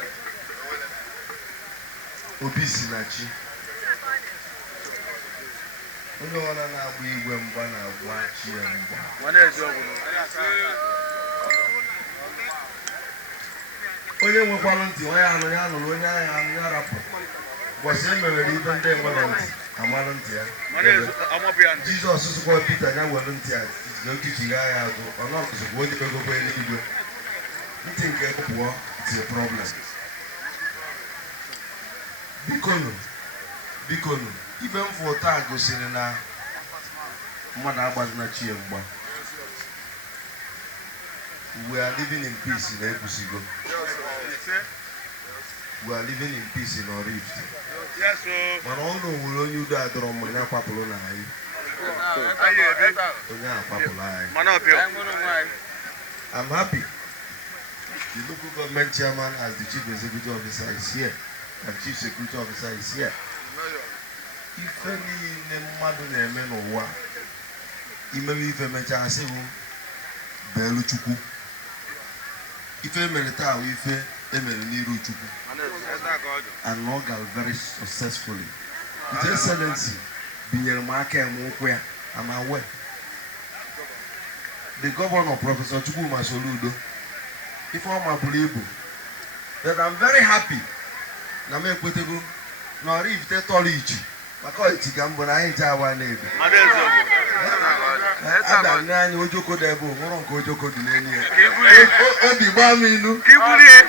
Obi si na chi. Onye ọna na-agba igwe mgba na-agba chi ya mgba. Onye nwekwara ntị nwa ya anụ ya nụrụ onye agha anụ ya rapụ. Ụbọchị e mewere ibe ndị nwere ntị amalụ ntị ya. Jizọs sụkwa Pita ya were ntị ya n'okichigha ya azụ ọ nọkụzikwa onye megokwa eluigwe. Ntị nke pụọ it's a problem. Bikonu ife mfụ taa gosiri na mmadụ agbazina chi ya mgba. We are living in peace in Ekwusigo. We are living in peace in Oraifite. Mana ọ na onwere onye udo adọrọ mmanya kwapụrụ na anyị. Onye akwapụrụ anyị. I'm happy. The local government chairman as the chief executive officer is here. And chief security officer is here. Ife niile mmadụ na-eme n'ụwa imewe ife mechaa asị bụ beelu Chukwu. Ife emere taa bụ ife emere n'iru Chukwu. And all got very successfully. His Excellency binyere m aka eme ụkwụ ya. I'm aware. The governor, Professor Chukwuma Soludo, if all my believe that I'm very happy. Na me kwetego na Oraifite tọrọ ichi maka ichi ka mbụ na anyị ji awa na-ebe. Ada nne anyị ojoko dị ebe nwụrụ nke ojoko dị n'enyi ya. Obi gbaa m inu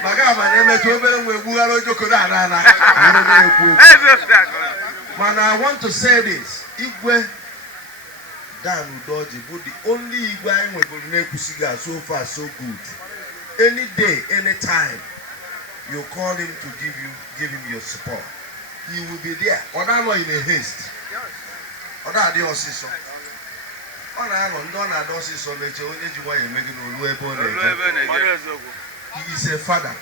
maka ama na-emecha obere nwe egbugharị ojoko dị ana na-ekwu. Mana I want to say this. Igwe Udoji bụ the only Igwe anyị nwegoro n'Ekwusigo so far so good. Any day, any time, you call him to give him your support. He will be there. Oda no in a haste. Oda adi osiso. Oda no ndo na adi osiso meche onye jiwa ye megi no olu ebe one. He is a father.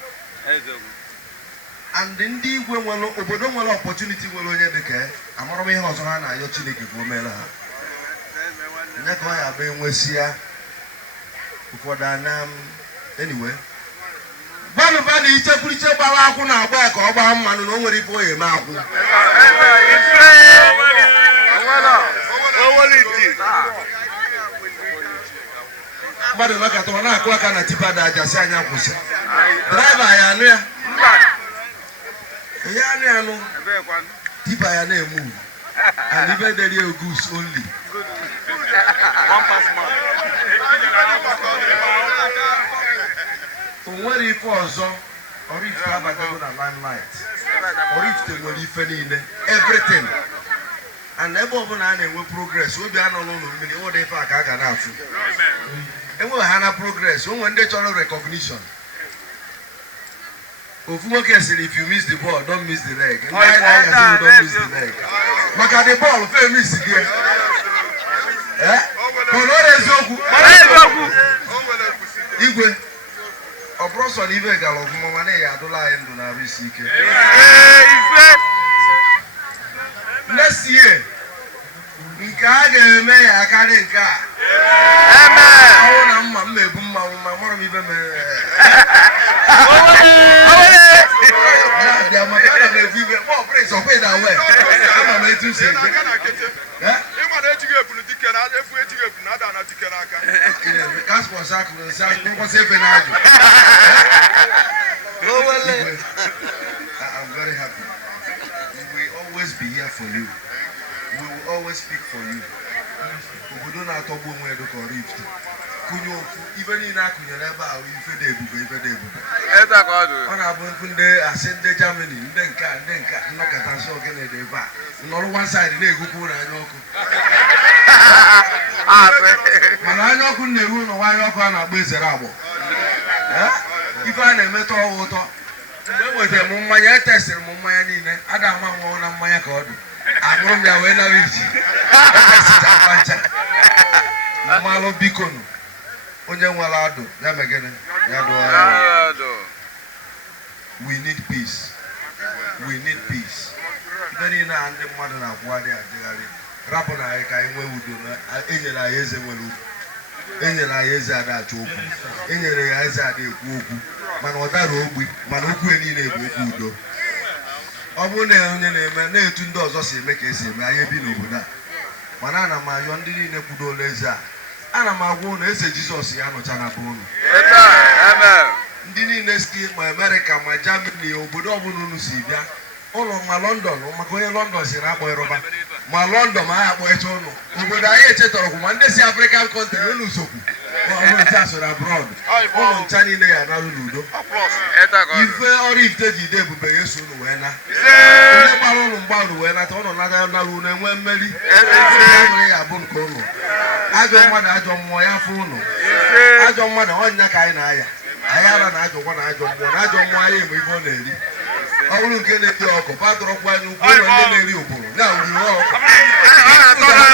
And ndị Igwe nwere obodo nwere opportunity nwere onye dịka amara m ihe ọzọ ha na-ayọ Chineke ka o mere ha. Nye ka ọ ya bụ enwesia ụfọdụ ana anyway. Bana ichekwuriche gbawa akwụ na agba ka ọ gbaa mmanụ na o nwere ife oye eme akwụ. Mmadụ nakata ọ na-akụ aka na tipa da aja si anya kwụsị. Driver ya anụ ya. Ya anụ ya nụ. Tipa ya na-emu. And even there is goose only. One pass man. Where if also Oraifite have a limelight. Oraifite will live in everything. And above an will progress. We'll be on what if I can have. And we'll have progress. When they show recognition. If you miss the ball, don't miss the leg. And don't miss the leg. Look at the ball, fair miss again. Igwe. Oproso ni be galo fun mama na ya dola endo na risike. Next year. Nka ga-eme ya akari nka. Amen. Awo na mma mmebu mma mma moro mi be me. Ya ma ka na be be mo praise of it that way. Come on to say. That's what's happening. I'm very happy. We will always be here for you. We will always speak for you. We don't have to go where to correct. Even in Akunyaba, we fed a book, even a book. On our Bunde, I sent the Germany, then knock at us again at the back. Not one side, they go for Manano couldn't rule why you're going to be a rubble. If I never told water, mgbe nwetara m mmanya etesịrị m mmanya niile ada ama nwa na mmanya ka ọ dị aṅụrụ m ya wee nawa iji etesịcha mmalụ bikonu onye nwere adụ ya megịnị ya dụọ. We need peace. We need peace. Ndị niile a ndị mmadụ na-akwụgharị ajegharị rapụ na anyị ka anyị nwee udo na enyere anyị eze nwere ukwu, enyere anyị eze ada achọ okwu, enyere ya eze ada ekwu okwu mana ọ dara ogbi mana okwu niile bụ okwu udo. Ọ bụrụ na onye na-eme na-etu ndị ọzọ si eme ka esi eme anyị ebi n'obodo a mana ana m ayọ ndị niile kwudola eze a ana m agwa ụnụ eze Jizọs ya nọcha na be ụnụ. Ndị niile si ma Amerịka ma Germany obodo ọbụla unu si bịa ụlọ ma London maka onye London si na akpọ ịrụba ma London ma anyị akpọcha ụlọ obodo anyị echetọrọkwu ma ndị si African country unu sokwu ọbụrụ abroad ụlọ ncha niile ya narụ n'udo. Ife Oraifite ji ide ebube ga-eso unu wee na ndị gbara ụlọ mgba unu wee nata ụlọ nata narụ unu enwe mmeri nwere ya bụ nke ụlọ. Ajọ mmadụ ajọ mmụọ ya fụ ụlọ ajọ mmadụ ọnya ka anyị na-aya anyị ara na ajọkwa na ajọ mmụọ na ajọ mmụọ anyị eme ife ọ na-eri. Ọ bụrụ nke na-eri ọkụ padụrọkwa anyị ukwu ụlọ ndị na-eri ụbụrụ na uri ọkụ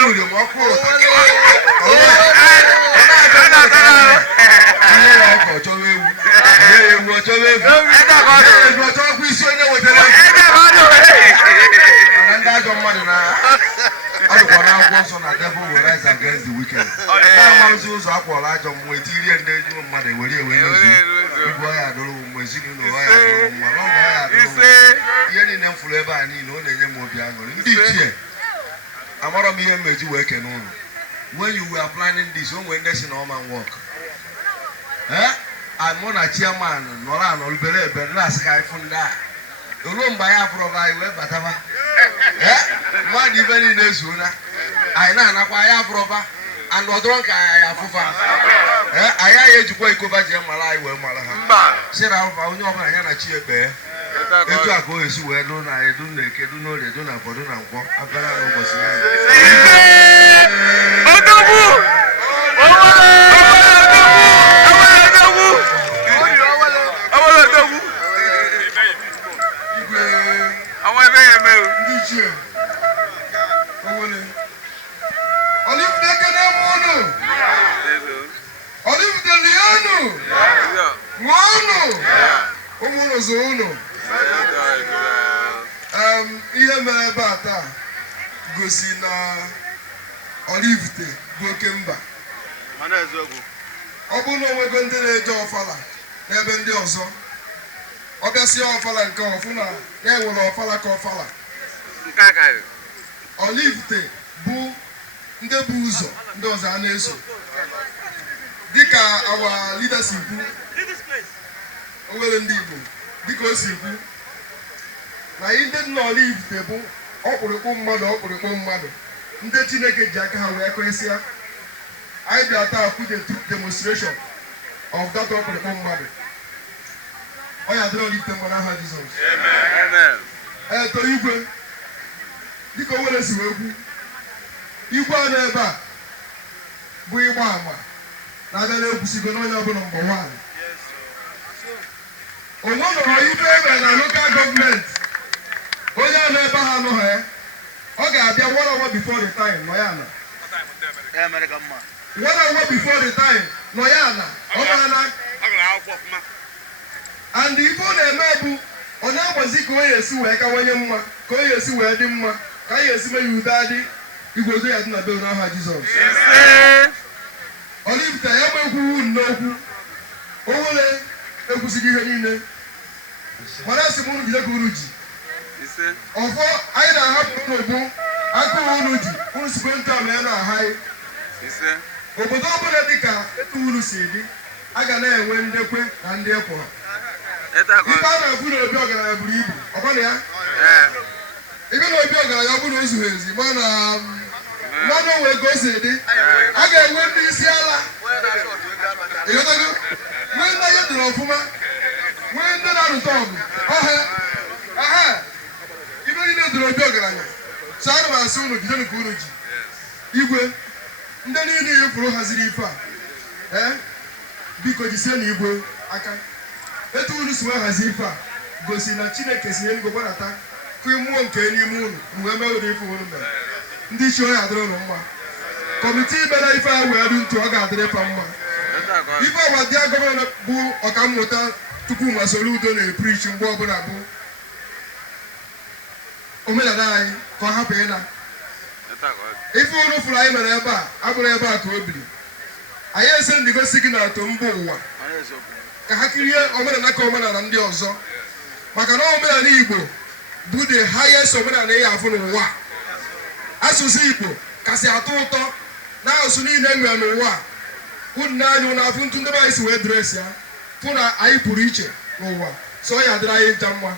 uri ma ọkụ ụtọ ihe ya ọkụ ọchọwa ewu ihe ya ewu ọchọwa ewu ọchọwakwa isi onye wetara mana ndị ajọ mmadụ na ọ dịkwa n'akwụkwọ nsọ na devil will rise against the wicked. Na-amarụzi ụzọ akwọrọ ajọ mmụọ etirie ndị ezigbo mmadụ ewere ewe n'ezu igwe ọya adụrụ mgbe ezinụlọ ọya adụrụ mma n'ọgụ ọya adụrụ mma ihe niile m fụrụ ebe a niile ọ na-enye m obi aṅụrị. Ndị ichie amarọ m ihe mmeji wee kene ụlọ when you were planning this o nwere ndị si na ọma work mụ na chairman nọrọ anọlubere ebe na-asị ka anyị fụ ndị a ruo mgbe anyị afụrọba anyị wee bataba mmadụ ibe niile ezuona anyị na-anakwa anyị afụrọba and ọdụrọ nke anyị afụfa anyị anyị ejikwa ikoba ji mara anyị wee mara ha sịra afụfa onye ọbụla ya na chi ekpe etu a ka o esi wee dụ na edu na eke du n'orie du na afọ du na nkwọ abịara n'ụbọchị ihe mere ebe a taa gosi na Oraifite bụ oke mba. Ọ bụrụ na onwego ndị na-eje Ọfala n'ebe ndị ọzọ ọ bịasịa Ọfala nke ọfụ na ya nwere Ọfala ka Ọfala. Oraifite bụ ndị bụ ụzọ ndị ọzọ a na-eso dịka our leader si kwu o nwere ndị Igbo dịka o si kwu na ndị nna Oraifite bụ ọkpụrụkpụ mmadụ ndị Chineke ji aka ha wee kresịa. Anyị bịa taa kwụ the demonstration of that ọkpụrụkpụ mmadụ. Ọ ya dịrị Oraifite mma n'aha Jizọs. Eto Igwe dịka o were si wee kwu Igwe a n'ebe a bụ ịgba ama na-abịa na Ekwusigo n'onye ọbụla mgbe nwaanyị onwe nọrọ ife ebe na lokal gọọmenti onye a n'ebe ha anụghị ya ọ ga-abịa 1 hour before the time nọ ya na 1 hour before the time nọ ya na ọ mara na and ife ọ na-eme bụ ọ na-agbazi ka onye esi wee kawanye mma ka onye esi wee dị mma ka anyị esi mee ya udo adị Igwe ozo ya dị na be n'aha Jizọs. Oraifite ya gbekwuwu n'okwu o nwere ekwusighị ihe niile mana asị m unu jide ka unu ji ọfọ anyị na-ahapụ unu bụ akụrụ unu ji unu sikwe nta ma ya na-ahaghị obodo ọbụla dịka etu unu si dị a ga na-enwe ndekwe na ndị ekwọrọ ife a na-abụ na obi ọgaranya buru ibu ọbana ya ibe na obi ọgaranya ọ bụrụ ozughị ezi mmadụ onwe ka o si dị a ga-enwe ndị isi ala ịghọtago nwee ndị anya dịrị ọfụma nwee ndị na-arụta ọgụ ọha ibe niile dịrị obi ọgaranya so ana m asị unu jide nke unu ji Igwe ndị niile ihe fụrụ haziri ife a biko jisie na Igwe aka etu unu si wee hazie ife a gosi na Chineke si eluigwe gbanata kụ mmụọ nke n'ime unu wee mewere ife unu mere ndị isi onye adịrị unu mma kọmitii mere ife a wee ru ntụ ọ ga-adịrị fa mma ife ọwa dị gọvanọ bụ ọkammụta Chukwuma Soludo na-eprichi mgbe ọbụla bụ omenala anyị ka ọ hapụ ịna ife unu fụrụ anyị mere ebe a abụrụ ebe a ka o biri anyị ese ndị gosi gị na ato mba ụwa ka ha kirie omenala ka omenala ndị ọzọ maka na omenala Igbo bụ the highest omenala ihe afụ n'ụwa asụsụ Igbo kasị atọ ụtọ na asụsụ niile e nwere n'ụwa unu na-anya ụnụ afụ ntụ ndebe anyị si wee dres ya fụ na anyị pụrụ iche n'ụwa so ya dịrị anyị ncha mma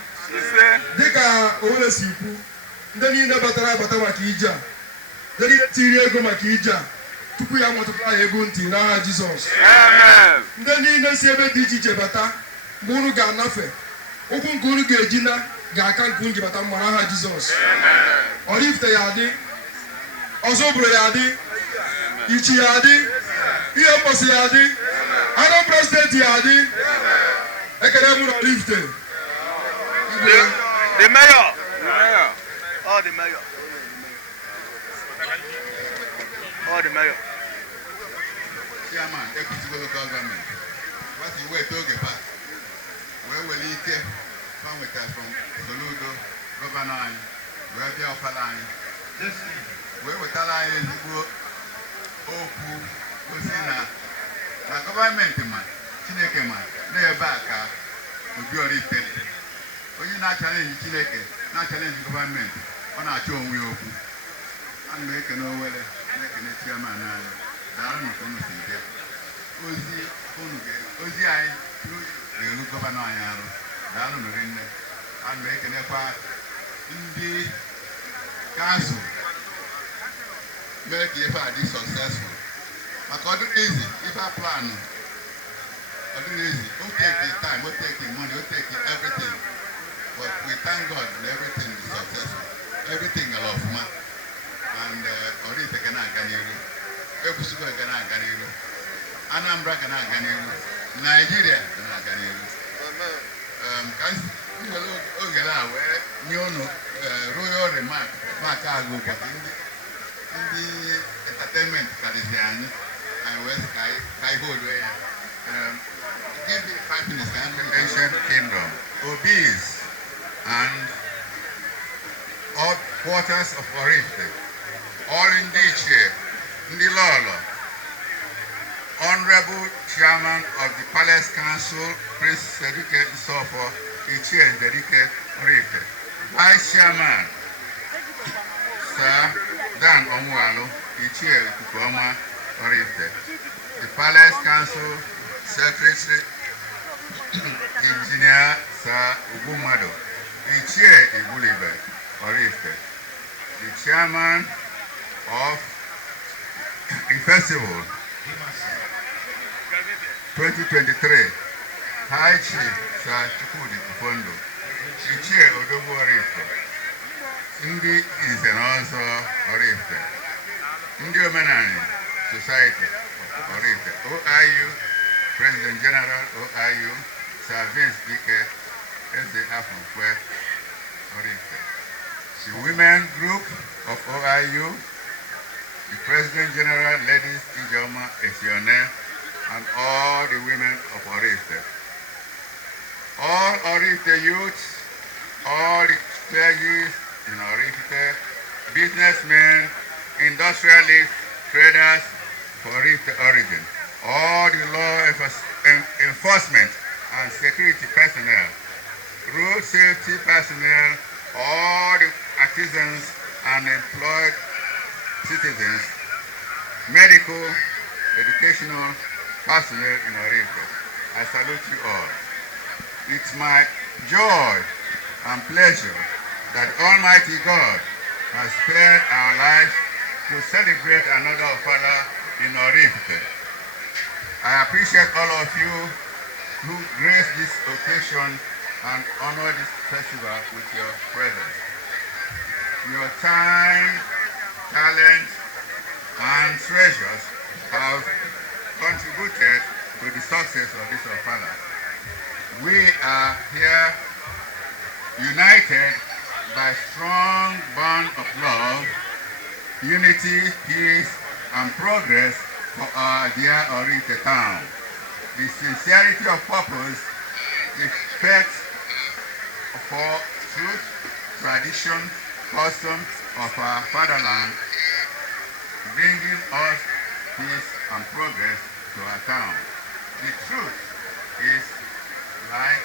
dịka Owere si kwu ndị niile batara abata maka ije a ndị niile tiri ego maka ije a tupu ya matụpụta ya ego ntị n'aha Jizọs ndị niile si ebe dị iche iche bata mgbe unu ga-anafe ụkwụ nke unu ga-eji na ga-aka nke unu ji bata mma n'aha Jizọs Oraifite ya adị ọzọ bụrụ ya adị ichi ya adị ihe mkpọsị ya adị Anambra State ya adị ekele mụ na Oraifite The mayor. Oh, the mayor. Oh, the mayor. Chairman, Ekwusigo local government. What you wait to get back? Where will he take from with us from Soludo, Governor, where the Ofala? This where we tell I is go Oku, Usina. The government man, Chineke man, they back Ubi Oraifite. When you not challenge Chineke, not challenge government, on our own we open. I'm making no way, making a chairman. I don't know if you Ozi, Ozi, I look up an eye. I don't know. I'm making a part in the council. Make if I be successful. According to easy, if I plan, I do easy. Don't take the time, don't take the money, don't take everything. But we thank God that everything is successful. Everything I love, man. And Oraifite can I can hear. Ekwusigo can I can hear. Anambra can I can hear. Nigeria can I can hear. Can you know where you know royal remark back ago, but in the entertainment Caribbean and West Kai hold where give me 5 minutes. Ancient kingdom, Obis. And all quarters of Oraifite, all in this year, Ndilolo, Honorable Chairman of the Palace Council, Prince Sedike Nsofo, Ichie Dedike Oraifite, Vice Chairman, Sir Dan Omualo, Ichie Kukuoma Oraifite, the Palace Council Secretary, Engineer Sir Ugumado, Ichie Igwe Oraifite, the chairman of the festival 2023, High Chief Sir Chukwudi Kufondo, Ichie Udoji Oraifite, Ndi Izenọzọ Oraifite, Ndi Omenani Society of Oraifite, OIU, President General OIU, Sir Vince Dike, Eze Afukwe Oraifite, the Women Group of OIU, the President General Ladies Ijoma Esione, and all the women of Oraifite. All Oraifite youths, all the clergy in Oraifite, businessmen, industrialists, traders for Oraifite origin, all the law enforcement and security personnel, road safety personnel, all the artisans and employed citizens, medical, educational personnel in Oraifite. I salute you all. It's my joy and pleasure that Almighty God has spared our lives to celebrate another Ofala in Oraifite. I appreciate all of you who grace this occasion and honor this festival with your presence. Your time, talent, and treasures have contributed to the success of this Ofala. We are here united by strong bond of love, unity, peace, and progress for our dear Oraifite town. The sincerity of purpose, respect for truth, tradition, customs of our fatherland, bringing us peace and progress to our town. The truth is light.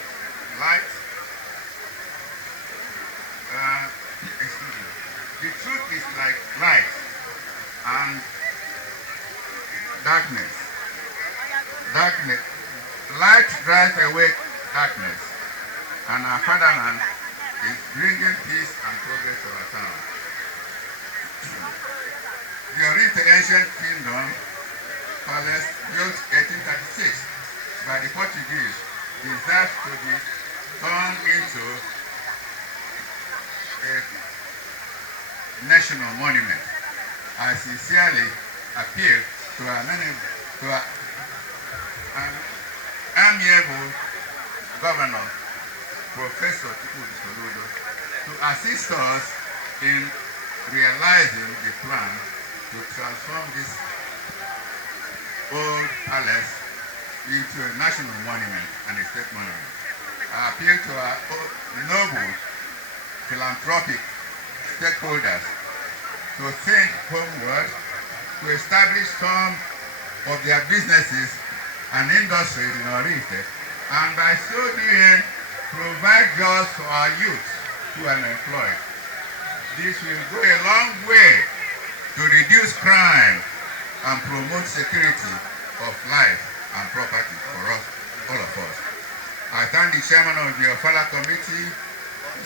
The truth is like light and darkness. Light drives away darkness, and our fatherland is bringing peace and progress to our town. The Oraifite ancient kingdom palace built 1836 by the Portuguese deserves to be turned into a national monument. I sincerely appeal to our amiable Governor, Professor Udoji, to assist us in realizing the plan to transform this old palace into a national monument and a state monument. I appeal to our noble philanthropic stakeholders to think homeward, to establish some of their businesses and industries in Oraifite, and by so doing, provide jobs for our youth who are unemployed. This will go a long way to reduce crime and promote security of life and property for us, all of us. I thank the chairman of the Ofala committee,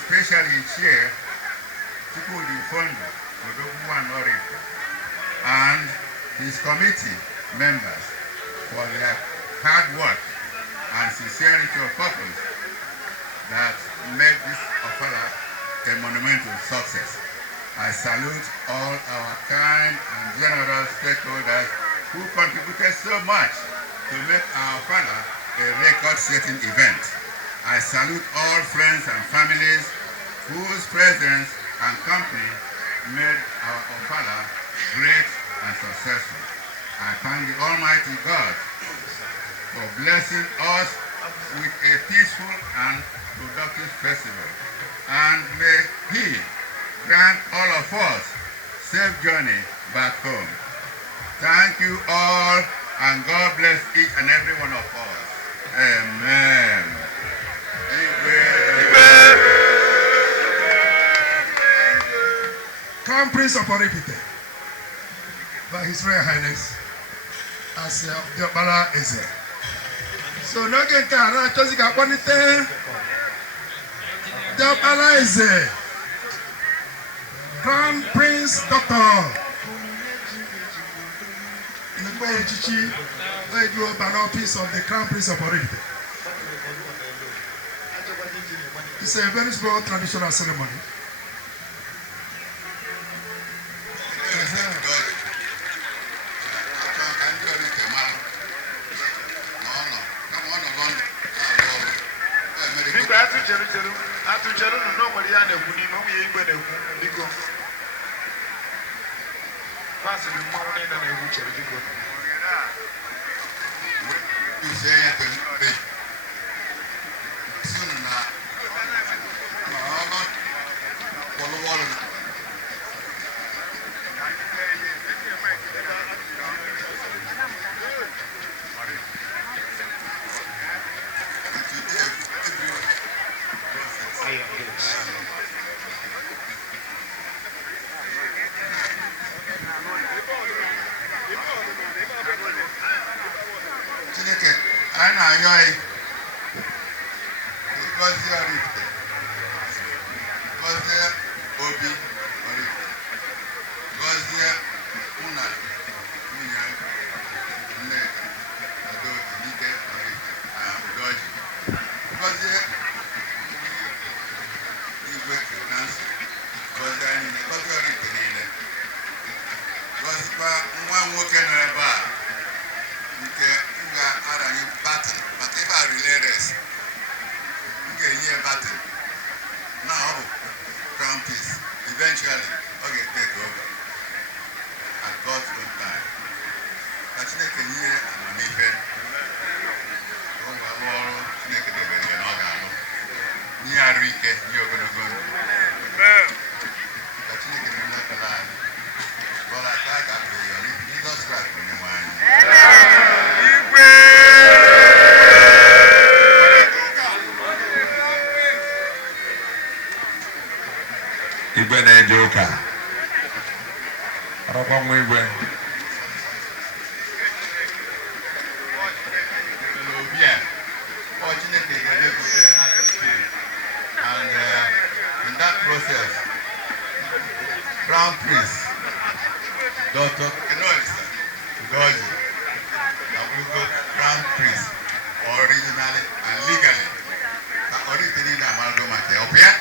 especially Chair Chukwudi Fondo, Odogu Oraifite, and his committee members for their hard work and sincerity of purpose that made this Ofala a monumental success. I salute all our kind and generous stakeholders who contributed so much to make our Ofala a record-setting event. I salute all friends and families whose presence and company made our Ofala great and successful. I thank the Almighty God for blessing us with a peaceful and productive festival, and may He grant all of us safe journey back home. Thank you all, and God bless each and every one of us. Amen. Crown Prince of Oraifite, by His Royal Highness, as the Ofala Eze. So no get car, just got one thing. The Ofala Eze, Crown Prince Doctor. Chichi, I do an office of the Crown Prince of Oraifite. It's a very small traditional ceremony. Obi Oraifite, Udoji, Igwe nwa nwoke nọ ebe a nke m ga-aranye batin maka ebe a relay race m ga-enye batin now Crown Prince. Eventually, okay, take over at God's own time. Chineke nye amamife ụmụ ọrụ Chineke debere ya na ọ ga-anụ nye arụ ike nye ogologo ndụ ka Chineke nye n'akala anyị bọla aka a ga-abụ ya Jizọs Kraịst onye nwe anyị. Igwe na-eje ụka ọrọkwa nwa Igwe and in that process Crown Prince Dr. Udoji Crown Prince originally and legally originally amalgamate okay?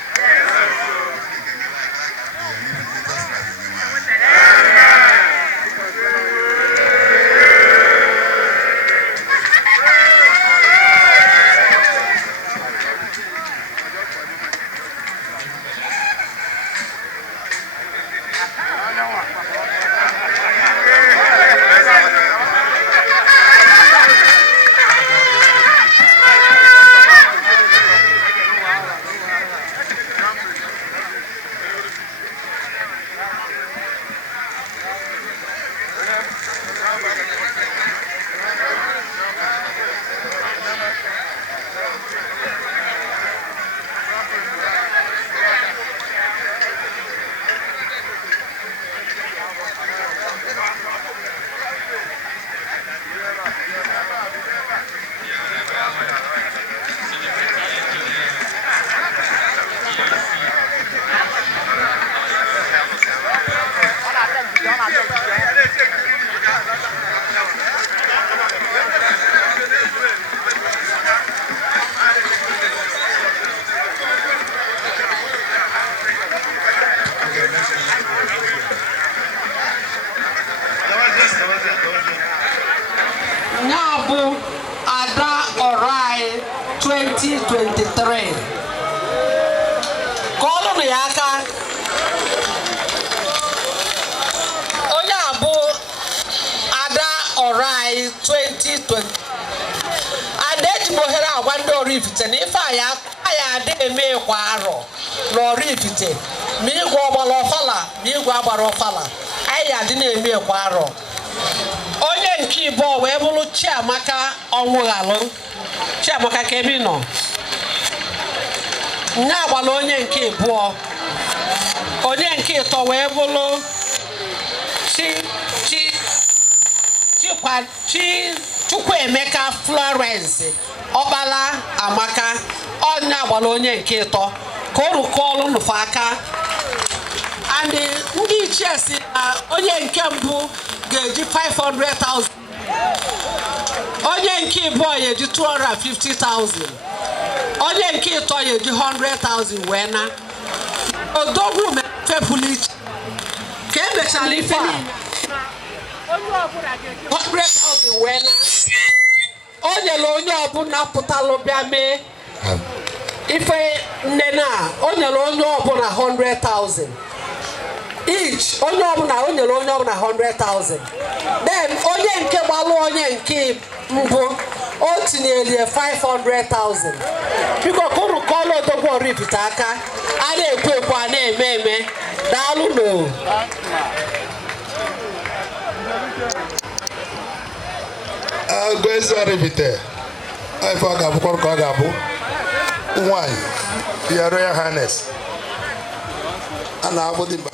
Nyabu Ada Orai 2023. Kolo ni aka. Onyabu Ada Orai 2020. Adeji Mohera Wando Oraifite ni ifa ya ade eme kwa aro no Oraifite. Mi gwo gbara Ofala, mi gwo agbara Ofala. Aya dị na-eme kwa aro. Onye nke Igbo wee bụrụ Chiamaka Onwughalụ. Chiamaka ka ebe nọ. Nya agbala onye nke Igbo. Onye nke ịtọ wee bụrụ Chukwuemeka Florence Ọkpala Amaka. Onye agbala onye nke ịtọ ka o rukọọlụ nụfe aka. And ndị ichie si na onye nke mbụ ga-eji 500,000. Onye nke ịbụọ ya eji 250,000. Onye nke ịtọ ya eji 100,000 wee na. Odogwu mefepụlụ iche. Ka emechara ife a 100,000 wee na. O nyere onye ọbụla pụtalụ bịa mee ife nne na o nyere onye ọbụla 100,000. Each onye ọbụla o nyere onye ọbụla 100,000. Then onye nke gbalụ onye nke mbụ o tinyere 500,000. Biko kụrụ kọlụ Odogwu Oraifite aka a na-ekwu ekwu a na-eme eme. Daalụ no. Gbooza Oraifite ife ọ ga-abụkwa ka ọ ga-abụ nwanyị ya Royal Highness a na-abụ dị mba